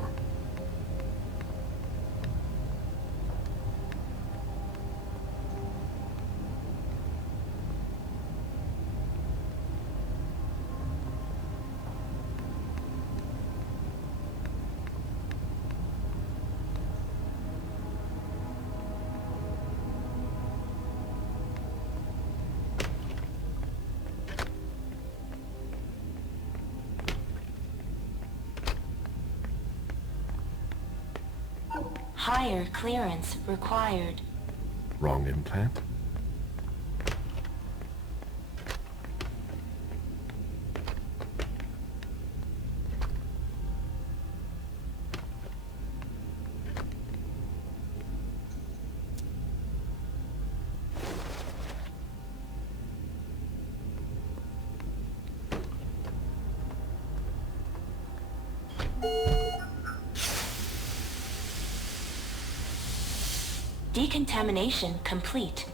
Higher clearance required. Wrong implant? Decontamination complete.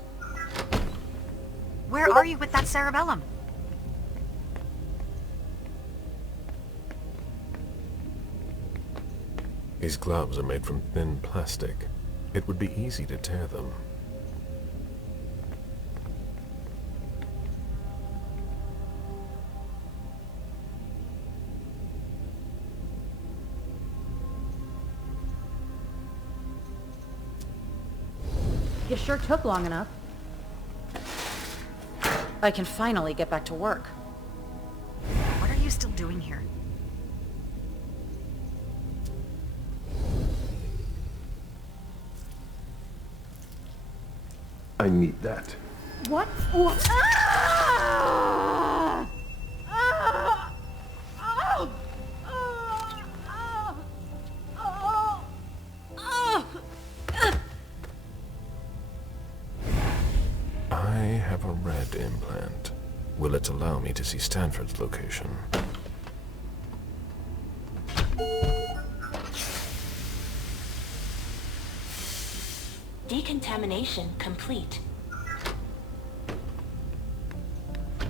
Where are you with that cerebellum? These gloves are made from thin plastic. It would be easy to tear them. You sure took long enough. I can finally get back to work. What are you still doing here? I need that. What? Ah! Ah! Oh! Oh! Oh! Oh! I have a red implant. Will it allow me to see Stanford's location? Decontamination complete.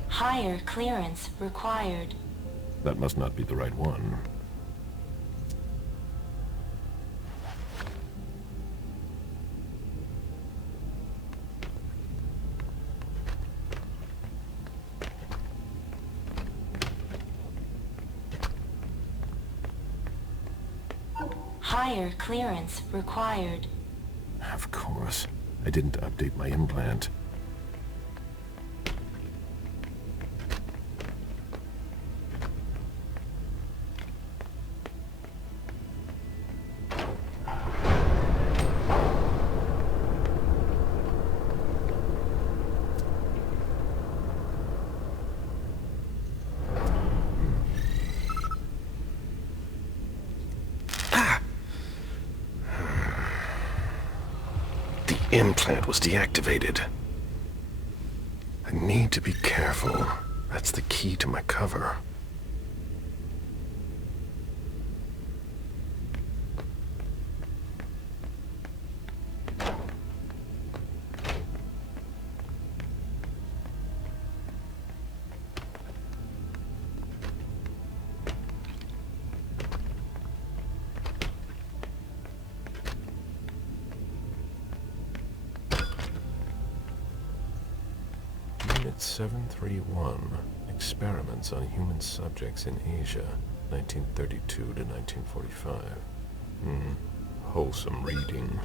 Higher clearance required. That must not be the right one. Higher clearance required. Of course. I didn't update my implant. Implant was deactivated. I need to be careful. That's the key to my cover. Unit 731. Experiments on human subjects in Asia, 1932 to 1945. Wholesome reading.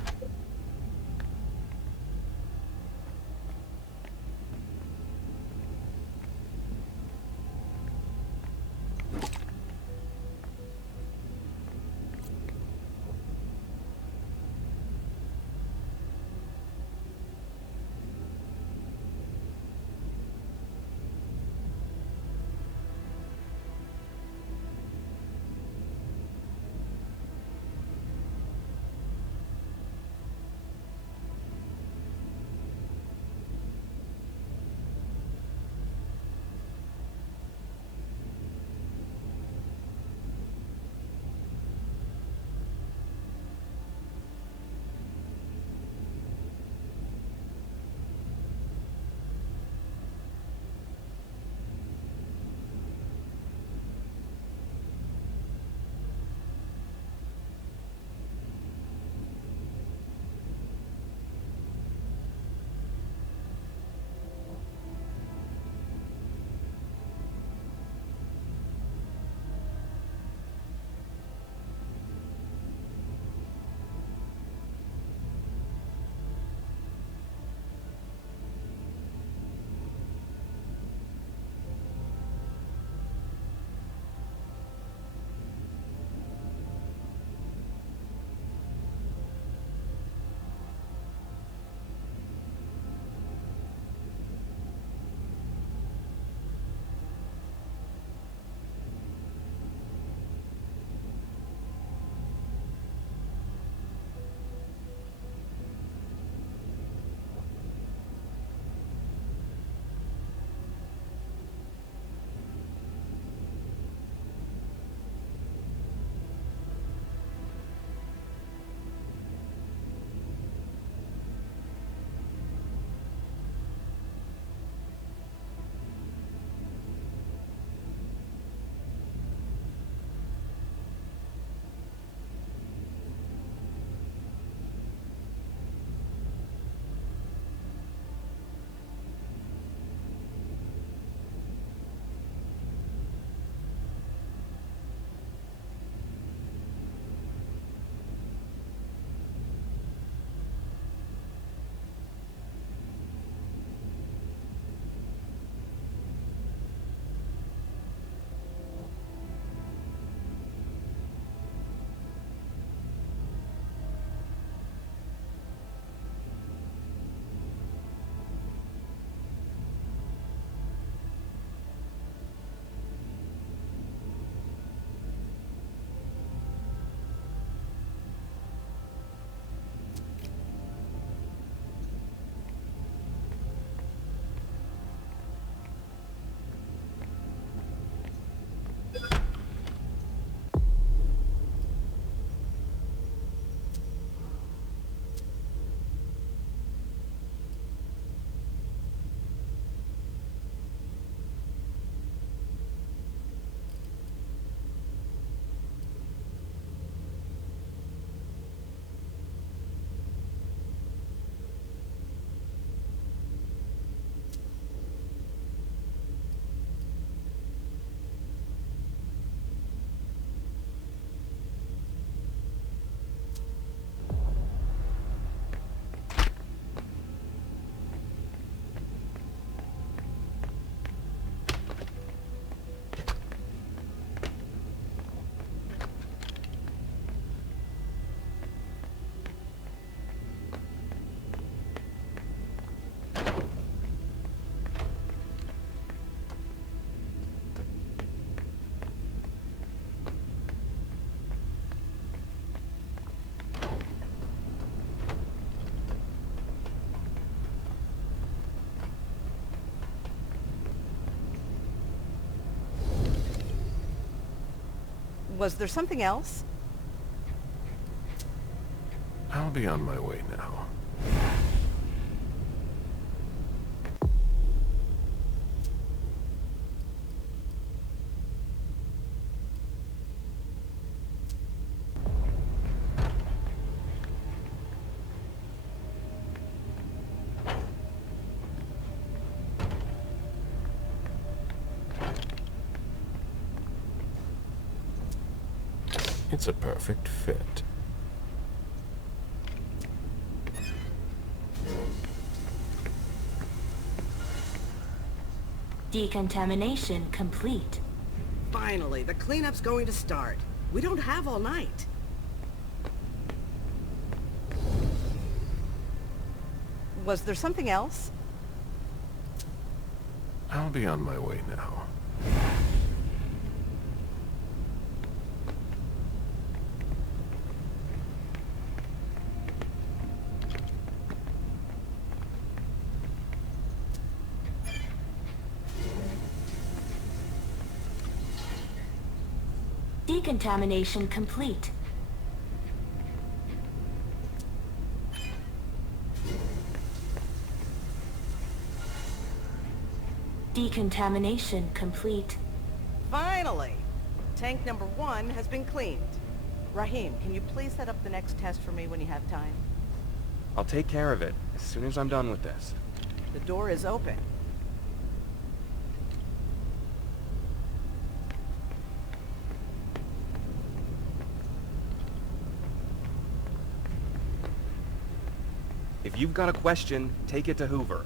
Was there something else? I'll be on my way now. It's a perfect fit. Decontamination complete. Finally, the cleanup's going to start. We don't have all night. Was there something else? I'll be on my way now. Decontamination complete. Decontamination complete. Finally! Tank number 1 has been cleaned. Rahim, can you please set up the next test for me when you have time? I'll take care of it as soon as I'm done with this. The door is open. If you've got a question, take it to Hoover.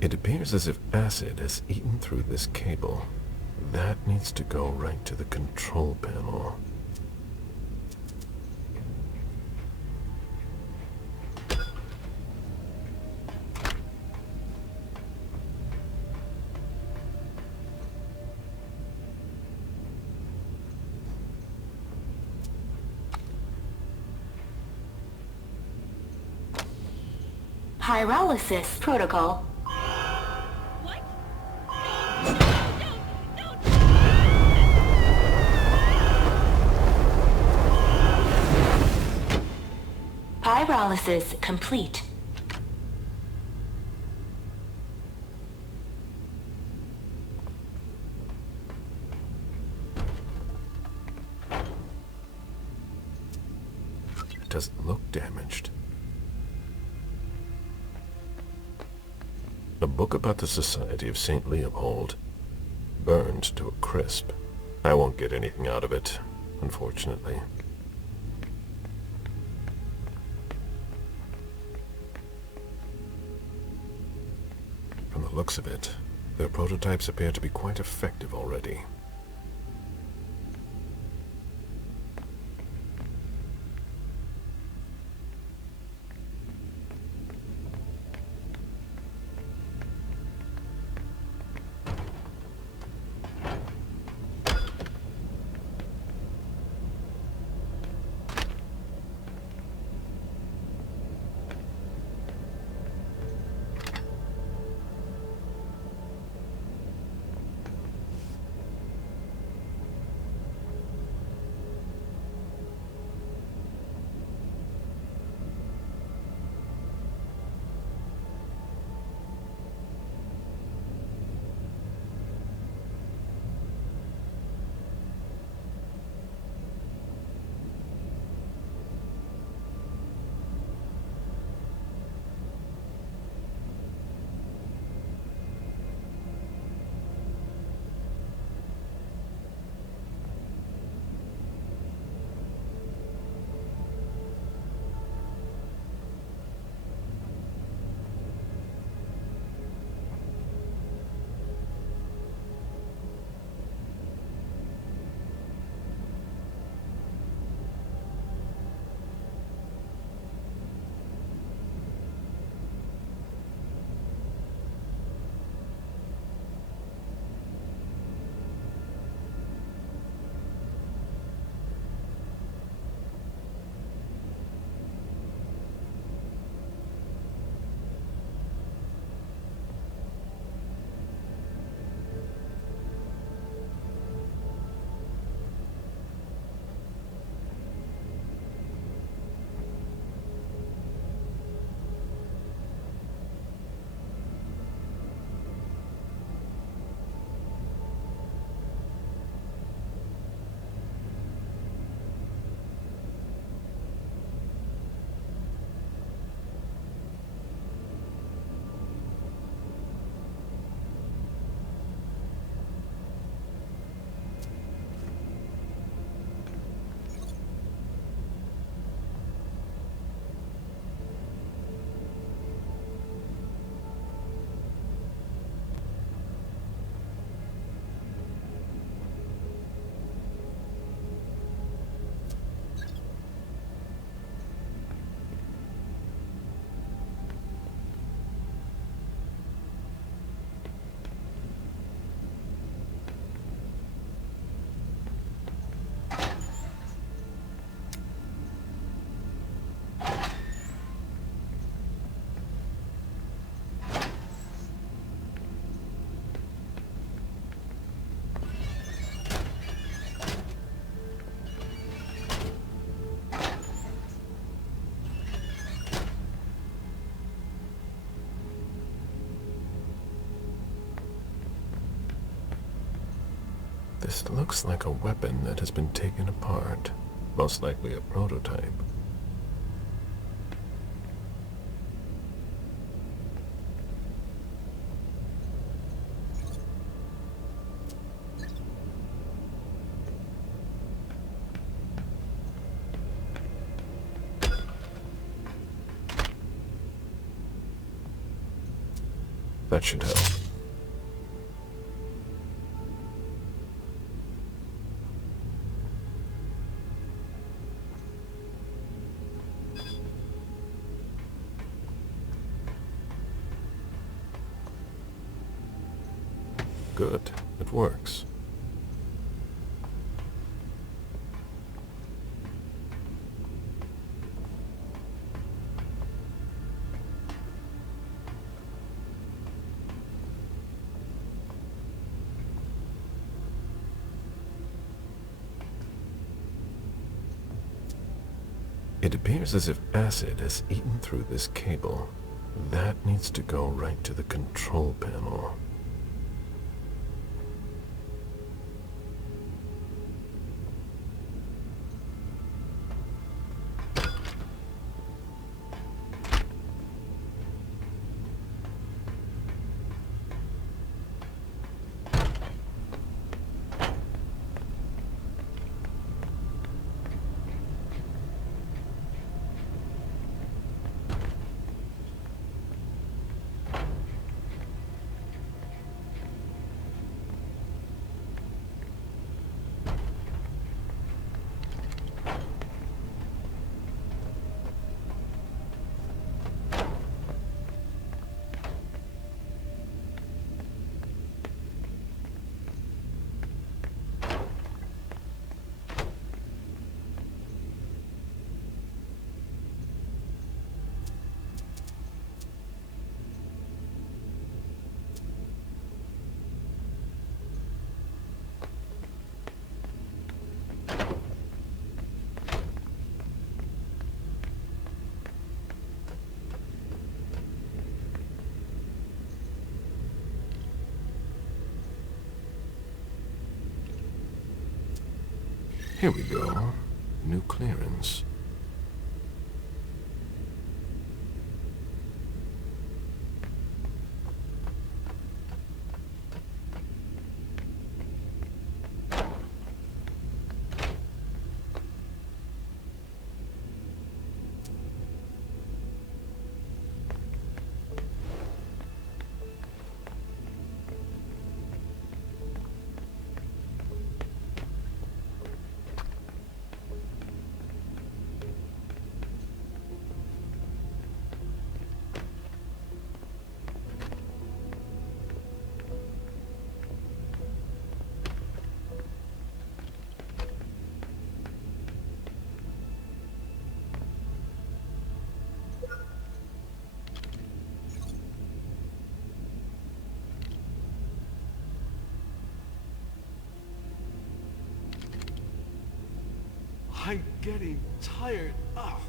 It appears as if acid has eaten through this cable. That needs to go right to the control panel. Pyrolysis protocol. Pyrolysis complete. It doesn't look damaged. A book about the Society of St. Leopold. Burned to a crisp. I won't get anything out of it, unfortunately. From the looks of it, their prototypes appear to be quite effective already. This looks like a weapon that has been taken apart. Most likely a prototype. That should help. Good. It works. It appears as if acid has eaten through this cable. That needs to go right to the control panel. Here we go. New clearance. I'm getting tired. Ugh.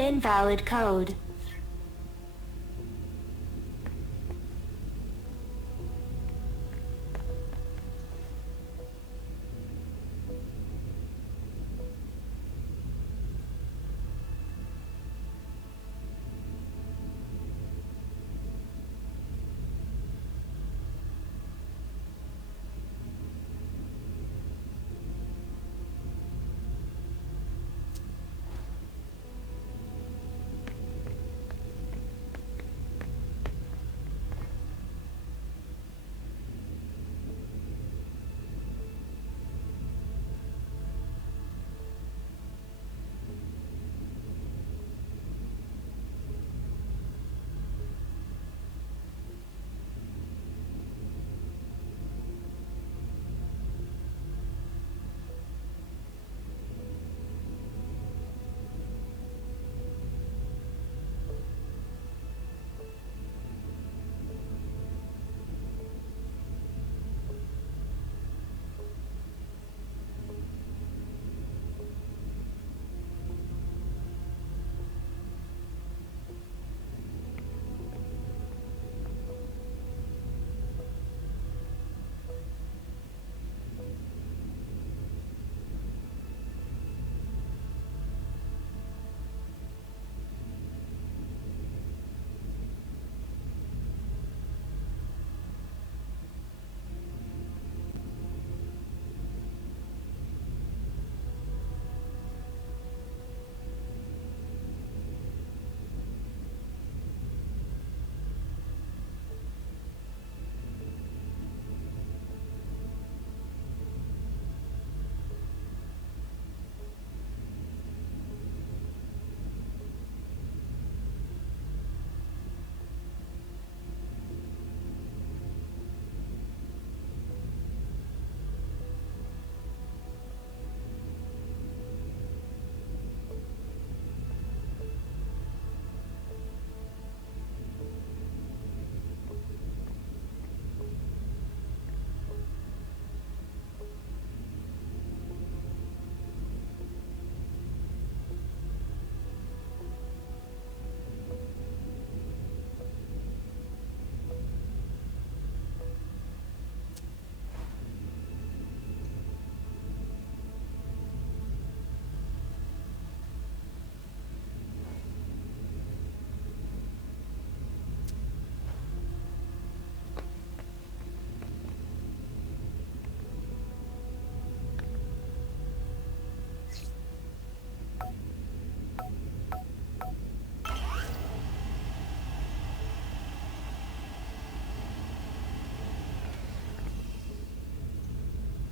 Invalid code.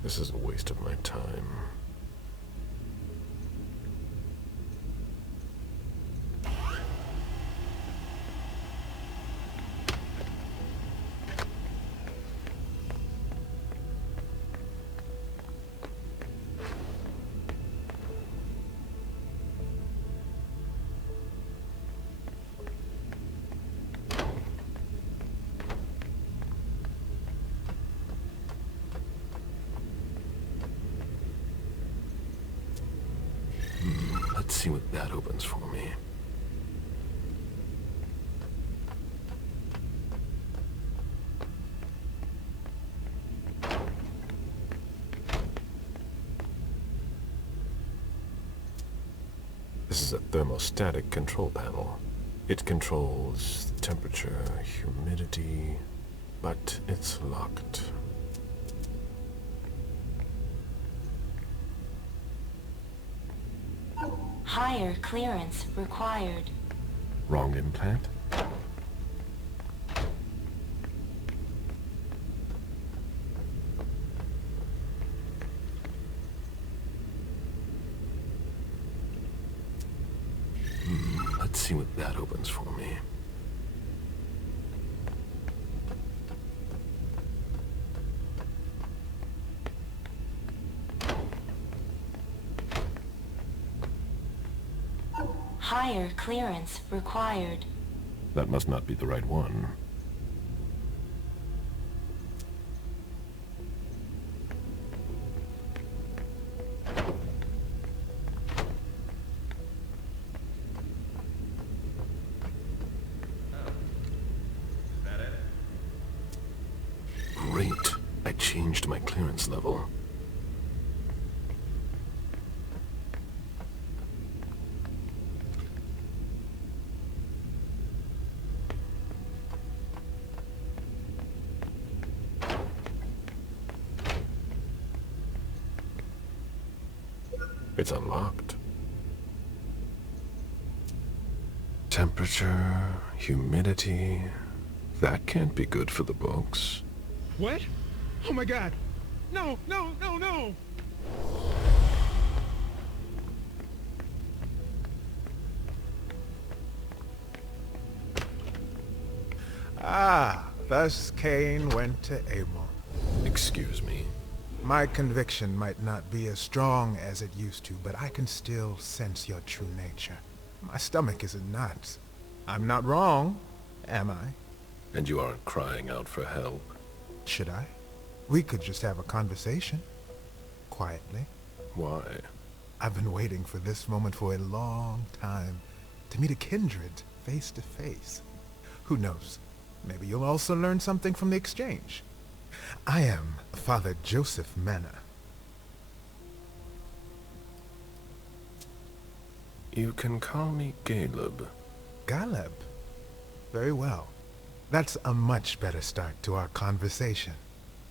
This is a waste of my time. Let's see what that opens for me. This is a thermostatic control panel. It controls temperature, humidity, but it's locked. Higher clearance required. Wrong implant? Let's see what that opens for me. Higher clearance required. That must not be the right one. changed my clearance level. It's unlocked. Temperature, humidity... That can't be good for the books. What? Oh my god! No, no, no, no! Ah, thus Cain went to Abel. Excuse me. My conviction might not be as strong as it used to, but I can still sense your true nature. My stomach is in knots. I'm not wrong, am I? And you aren't crying out for help. Should I? We could just have a conversation. Quietly. Why? I've been waiting for this moment for a long time. To meet a kindred, face to face. Who knows? Maybe you'll also learn something from the exchange. I am Father Joseph Manna. You can call me Galeb. Galeb? Very well. That's a much better start to our conversation.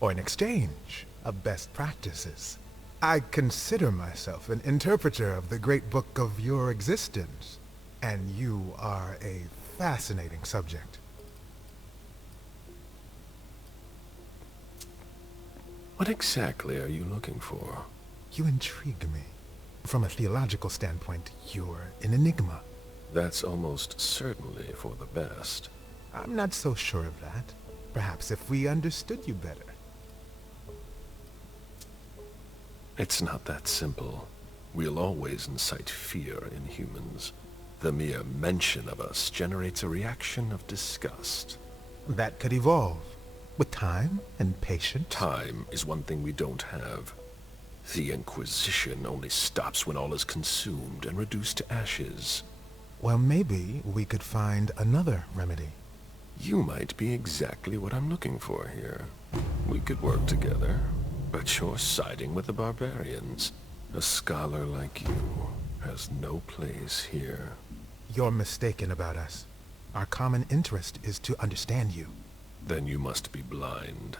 Or an exchange of best practices. I consider myself an interpreter of the great book of your existence. And you are a fascinating subject. What exactly are you looking for? You intrigue me. From a theological standpoint, you're an enigma. That's almost certainly for the best. I'm not so sure of that. Perhaps if we understood you better. It's not that simple. We'll always incite fear in humans. The mere mention of us generates a reaction of disgust. That could evolve. With time and patience. Time is one thing we don't have. The Inquisition only stops when all is consumed and reduced to ashes. Well, maybe we could find another remedy. You might be exactly what I'm looking for here. We could work together, but you're siding with the barbarians. A scholar like you has no place here. You're mistaken about us. Our common interest is to understand you. Then you must be blind.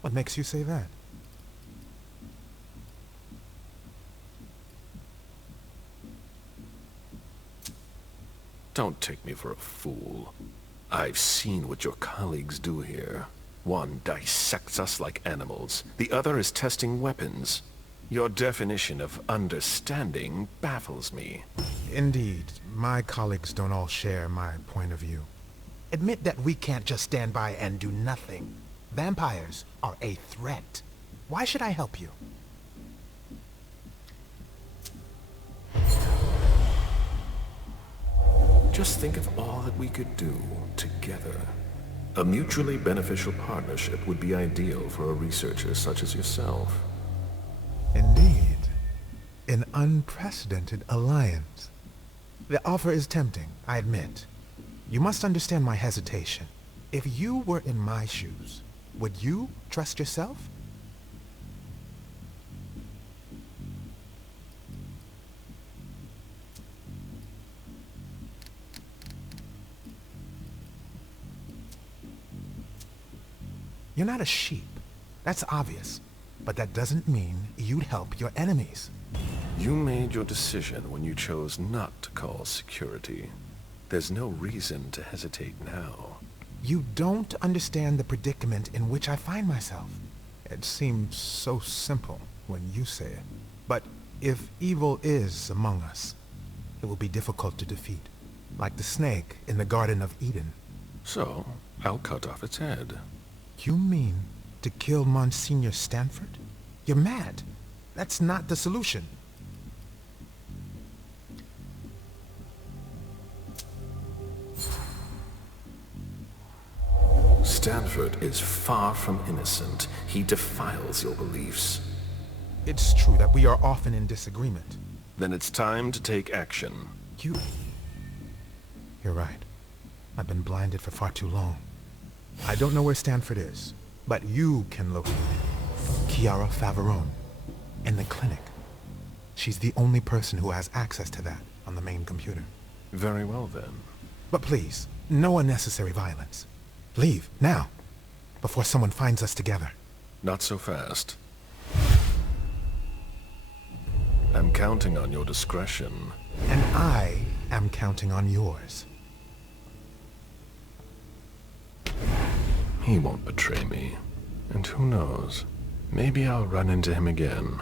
What makes you say that? Don't take me for a fool. I've seen what your colleagues do here. One dissects us like animals. The other is testing weapons. Your definition of understanding baffles me. Indeed, my colleagues don't all share my point of view. Admit that we can't just stand by and do nothing. Vampires are a threat. Why should I help you? Just think of all that we could do together. A mutually beneficial partnership would be ideal for a researcher such as yourself. Indeed. An unprecedented alliance. The offer is tempting, I admit. You must understand my hesitation. If you were in my shoes, would you trust yourself? You're not a sheep. That's obvious. But that doesn't mean you'd help your enemies. You made your decision when you chose not to call security. There's no reason to hesitate now. You don't understand the predicament in which I find myself. It seems so simple when you say it. But if evil is among us, it will be difficult to defeat. Like the snake in the Garden of Eden. So, I'll cut off its head. You mean to kill Monsignor Stanford? You're mad. That's not the solution. Stanford is far from innocent. He defiles your beliefs. It's true that we are often in disagreement. Then it's time to take action. You're right. I've been blinded for far too long. I don't know where Stanford is, but you can locate him. Chiara Favarone, in the clinic. She's the only person who has access to that on the main computer. Very well, then. But please, no unnecessary violence. Leave, now, before someone finds us together. Not so fast. I'm counting on your discretion. And I am counting on yours. He won't betray me. And who knows, maybe I'll run into him again.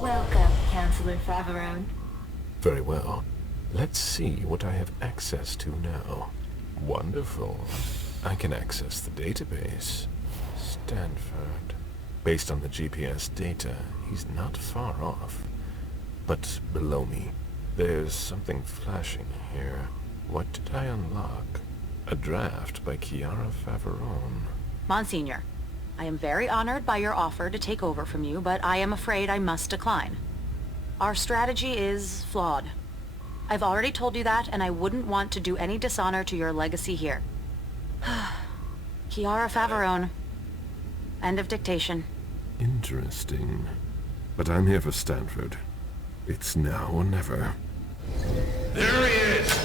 Welcome, Councillor Favarone. Very well. Let's see what I have access to now. Wonderful. I can access the database. Stanford. Based on the GPS data, he's not far off. But below me, there's something flashing here. What did I unlock? A draft by Chiara Favarone. Monsignor, I am very honored by your offer to take over from you, but I am afraid I must decline. Our strategy is flawed. I've already told you that, and I wouldn't want to do any dishonor to your legacy here. Chiara Favarone. End of dictation. Interesting. But I'm here for Stanford. It's now or never. There he is!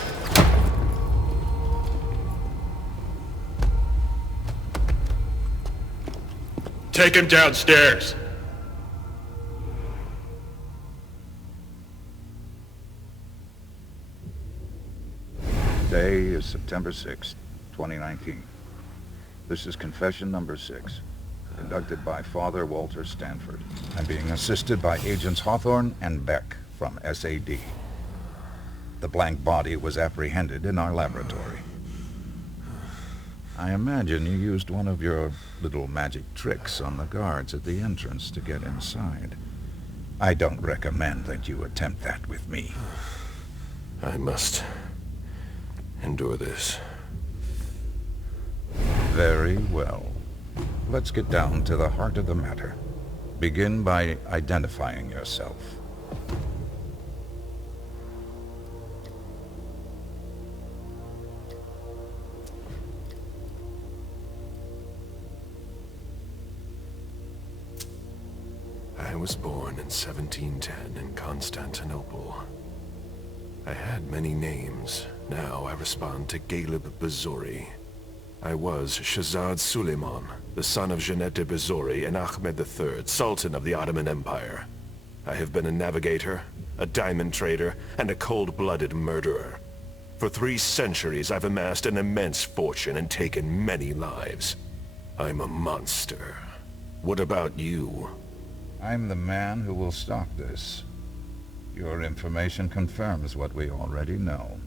Take him downstairs. Today is September 6th, 2019. This is confession number 6, conducted by Father Walter Stanford. I'm being assisted by Agents Hawthorne and Beck from SAD. The blank body was apprehended in our laboratory. I imagine you used one of your little magic tricks on the guards at the entrance to get inside. I don't recommend that you attempt that with me. I must endure this. Very well. Let's get down to the heart of the matter. Begin by identifying yourself. I was born in 1710 in Constantinople. I had many names. Now I respond to Galeb Bazori. I was Shahzad Suleiman, the son of Jeanette Bazori and Ahmed III, Sultan of the Ottoman Empire. I have been a navigator, a diamond trader, and a cold-blooded murderer. For 3 centuries I've amassed an immense fortune and taken many lives. I'm a monster. What about you? I'm the man who will stop this. Your information confirms what we already know.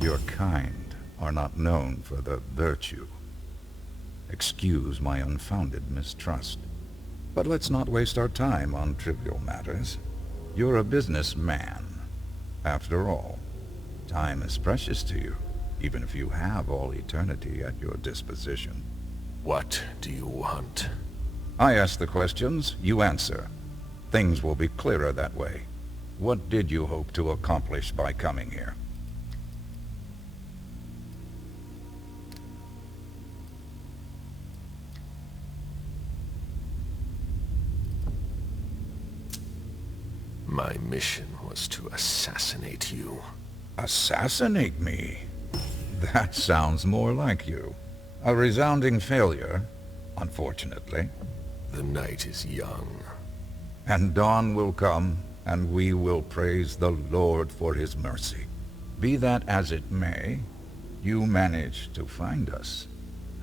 Your kind are not known for the virtue. Excuse my unfounded mistrust. But let's not waste our time on trivial matters. You're a businessman. After all, time is precious to you, even if you have all eternity at your disposition. What do you want? I ask the questions, you answer. Things will be clearer that way. What did you hope to accomplish by coming here? My mission was to assassinate you. Assassinate me? That sounds more like you. A resounding failure, unfortunately. The night is young. And dawn will come, and we will praise the Lord for his mercy. Be that as it may, you managed to find us.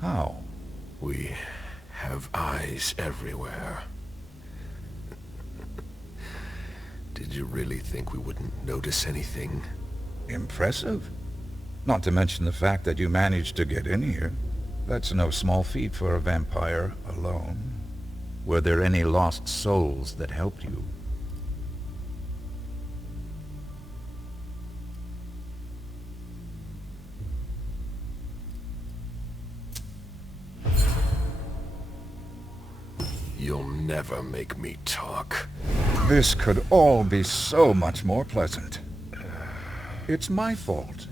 How? We have eyes everywhere. Did you really think we wouldn't notice anything? Impressive. Not to mention the fact that you managed to get in here. That's no small feat for a vampire alone. Were there any lost souls that helped you? You'll never make me talk. This could all be so much more pleasant. It's my fault.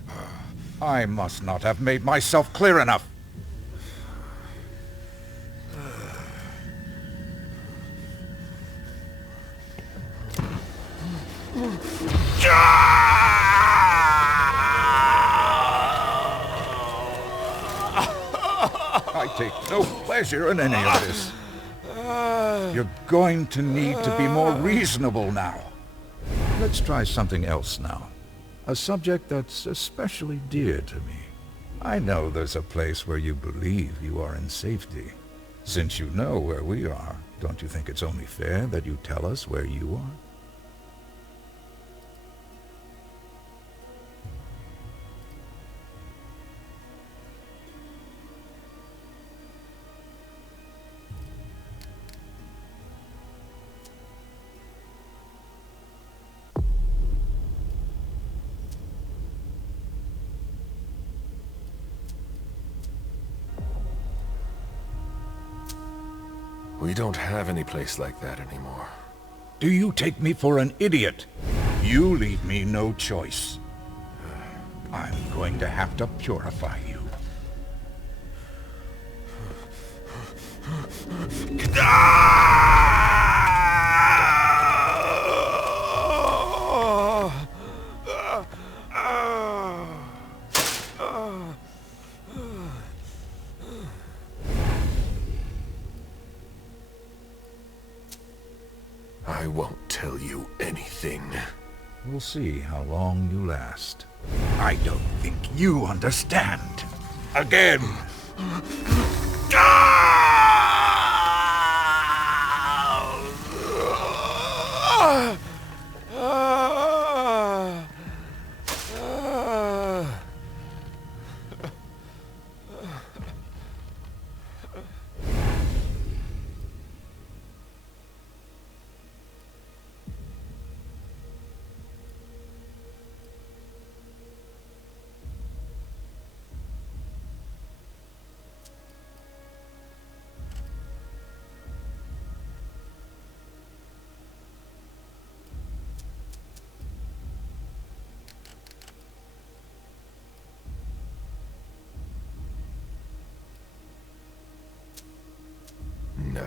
I must not have made myself clear enough. I take no pleasure in any of this. You're going to need to be more reasonable now. Let's try something else now. A subject that's especially dear to me. I know there's a place where you believe you are in safety. Since you know where we are, don't you think it's only fair that you tell us where you are? We don't have any place like that anymore. Do you take me for an idiot? You leave me no choice. I'm going to have to purify you. I won't tell you anything. We'll see how long you last. I don't think you understand. Again!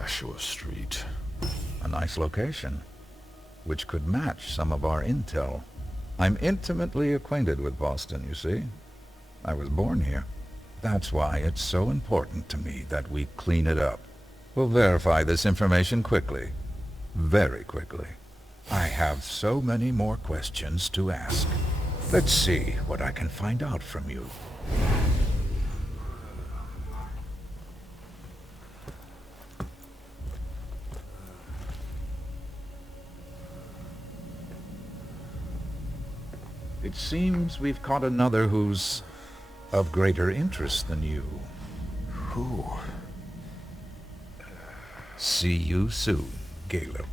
Nashua Street. A nice location, which could match some of our intel. I'm intimately acquainted with Boston, you see. I was born here. That's why it's so important to me that we clean it up. We'll verify this information quickly. Very quickly. I have so many more questions to ask. Let's see what I can find out from you. It seems we've caught another who's of greater interest than you. Who? See you soon, Галеб.